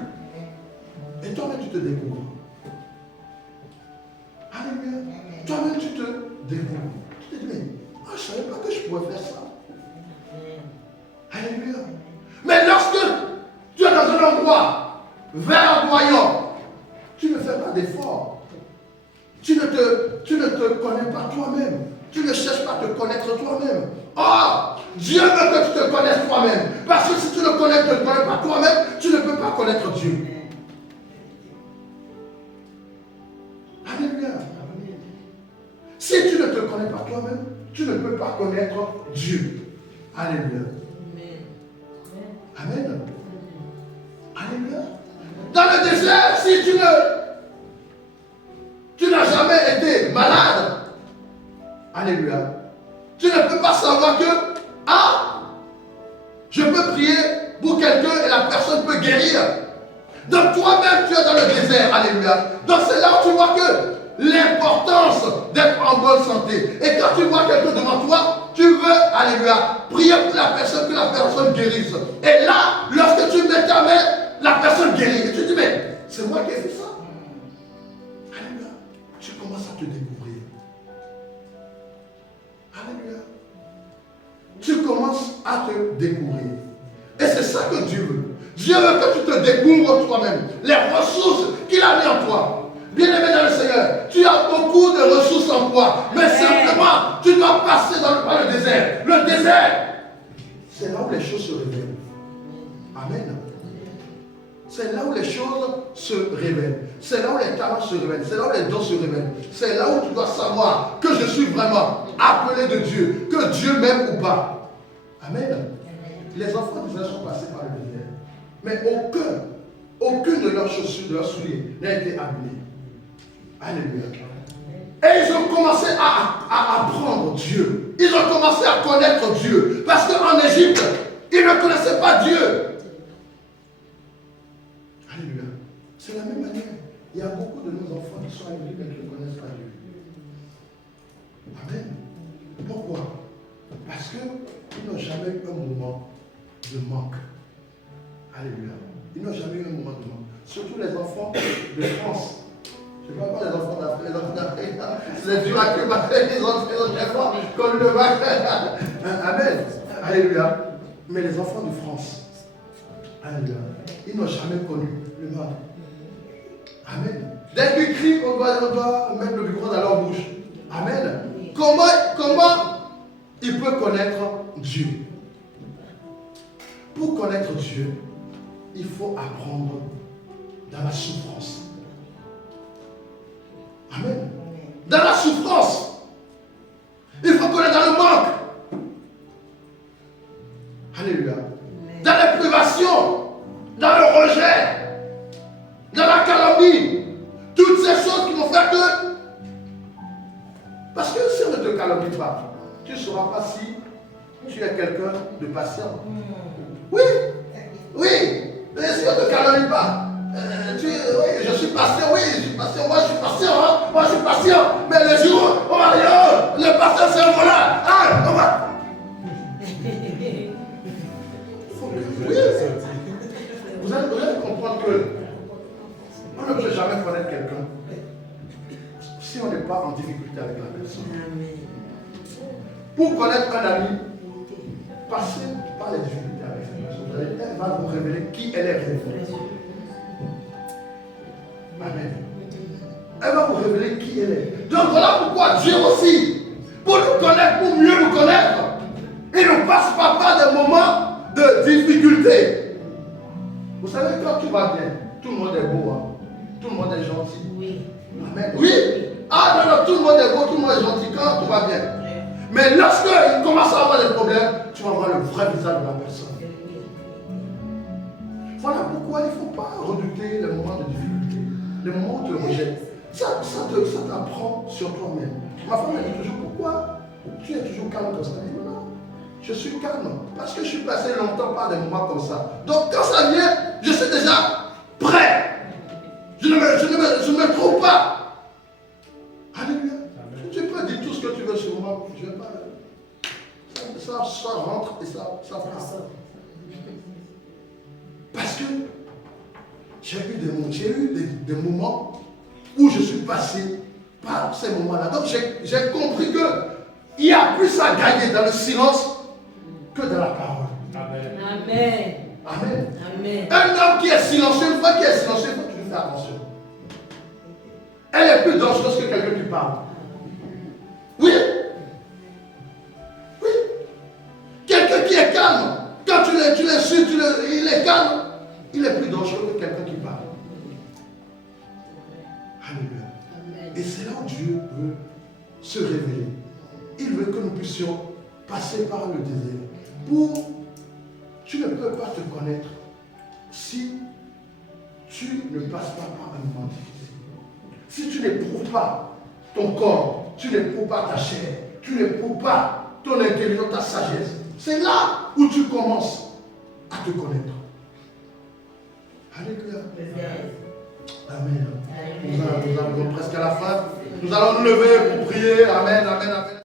Et toi-même, tu te découvres. Alléluia. Toi-même, tu te découvres. Tu te dis, mais je ne savais pas que je pouvais faire ça. Alléluia. Mais lorsque tu es dans un endroit verdoyant, tu ne fais pas d'effort. Tu ne te connais pas toi-même. Tu ne cherches pas à te connaître toi-même. Or, Dieu veut que tu te connaisses toi-même. Parce que si tu ne te connais pas toi-même, tu ne peux pas connaître Dieu. Alléluia. Si tu ne te connais pas toi-même, tu ne peux pas connaître Dieu. Alléluia. Amen. Alléluia. Dans le désert, si tu n'as jamais été malade, alléluia, tu ne peux pas savoir que, je peux prier pour quelqu'un et la personne peut guérir. Donc toi-même, tu es dans le désert, alléluia. Donc c'est là où tu vois que l'importance d'être en bonne santé. Et quand tu vois quelqu'un devant toi, tu veux, alléluia, prier pour la personne, que la personne guérisse. Et là, lorsque tu mets ta main, la personne guérit. Et tu dis, mais c'est moi qui ai fait ça. Alléluia. Tu commences à te découvrir. Alléluia. Tu commences à te découvrir. Et c'est ça que Dieu veut. Dieu veut que tu te découvres toi-même. Les ressources qu'il a mis en toi. Bien-aimé dans le Seigneur, tu as beaucoup de ressources en toi. Mais simplement, tu dois passer par le désert. Le désert, c'est là où les choses se révèlent. Amen. C'est là où les choses se révèlent. C'est là où les talents se révèlent. C'est là où les dons se révèlent. C'est là où tu dois savoir que je suis vraiment appelé de Dieu. Que Dieu m'aime ou pas. Amen. Les enfants d'Israël sont passés par le désert. Mais aucune de leurs chaussures, de leurs souliers n'a été abîmée. Alléluia. Et ils ont commencé à apprendre Dieu. Ils ont commencé à connaître Dieu. Parce qu'en Égypte, ils ne connaissaient pas Dieu. Alléluia. C'est la même manière. Il y a beaucoup de nos enfants qui sont en Égypte et qui ne connaissent pas Dieu. Amen. Pourquoi? Parce qu'ils n'ont jamais eu un moment de manque. Alléluia. Ils n'ont jamais eu un moment de manque. Surtout les enfants de France. Je ne parle pas des enfants d'Afrique. Les enfants d'Afrique, c'est dur à combattre. Ils ont très fort comme le bac. Amen. Alléluia. Mais les enfants de France, alléluia, ils n'ont jamais connu le mal. Amen. Dès qu'ils crient, on doit mettre le micro dans leur bouche. Amen. Comment il peut connaître Dieu? Pour connaître Dieu, il faut apprendre dans la souffrance. Amen. Dans la souffrance, il faut connaître dans le manque. Alléluia. Dans les privations, dans le rejet, dans la calomnie, toutes ces choses qui vont faire que. Parce que si on ne te calomnie pas, tu ne sauras pas si tu es quelqu'un de patient. Oui, oui. Mais si on ne te calomnie pas, oui, je suis patient, oui, je suis patient, moi je suis patient, hein, moi je suis patient. Mais le jour, on va dire, oh, le patient c'est un voleur. Ah, on va. Oui. Vous allez comprendre que on ne peut jamais connaître quelqu'un si on n'est pas en difficulté avec la personne. Pour connaître un ami, passez par les difficultés avec cette personne. Elle va vous révéler qui elle est réellement. Amen. Elle va vous révéler qui elle est. Donc voilà pourquoi Dieu aussi, pour nous connaître, pour mieux nous connaître, il ne passe pas par des moments de difficulté. Vous savez, quand tout va bien, tout le monde est beau, hein? Tout le monde est gentil. Oui. Amen. Oui. Ah non, non, tout le monde est beau, tout le monde est gentil quand tout va bien. Mais lorsqu'il commence à avoir des problèmes, tu vas voir le vrai visage de la personne. Voilà pourquoi il ne faut pas redouter les moments de difficulté, les moments où tu le rejettes. Ça t'apprend sur toi-même. Ma femme m'a dit toujours, pourquoi tu es toujours calme comme ça? Elle dit, non, je suis calme parce que je suis passé longtemps par des moments comme ça. Donc quand ça vient, je suis déjà prêt. Je ne me trompe pas. Alléluia. Tu peux dire tout ce que tu veux sur moi. Je vais pas. Ça rentre et ça passe. Parce que j'ai eu des moments où je suis passé par ces moments-là. Donc j'ai compris qu'il y a plus à gagner dans le silence que dans la parole. Amen. Amen. Amen. Un homme qui est silencieux, une fois qu'il est silencieux, il faut que tu lui fasses attention. Elle est plus dangereuse que quelqu'un qui parle. Oui. Oui. Quelqu'un qui est calme, quand tu l'insultes, il est calme, il est plus dangereux que quelqu'un qui parle. Alléluia. Et c'est là où Dieu veut se révéler. Il veut que nous puissions passer par le désert. Tu ne peux pas te connaître si tu ne passes pas par un moment difficile. Si tu n'éprouves pas ton corps, tu n'éprouves pas ta chair, tu n'éprouves pas ton intelligence, ta sagesse. C'est là où tu commences à te connaître. Alléluia. Amen. Nous arrivons presque à la fin. Nous allons nous lever pour prier. Amen, amen, amen.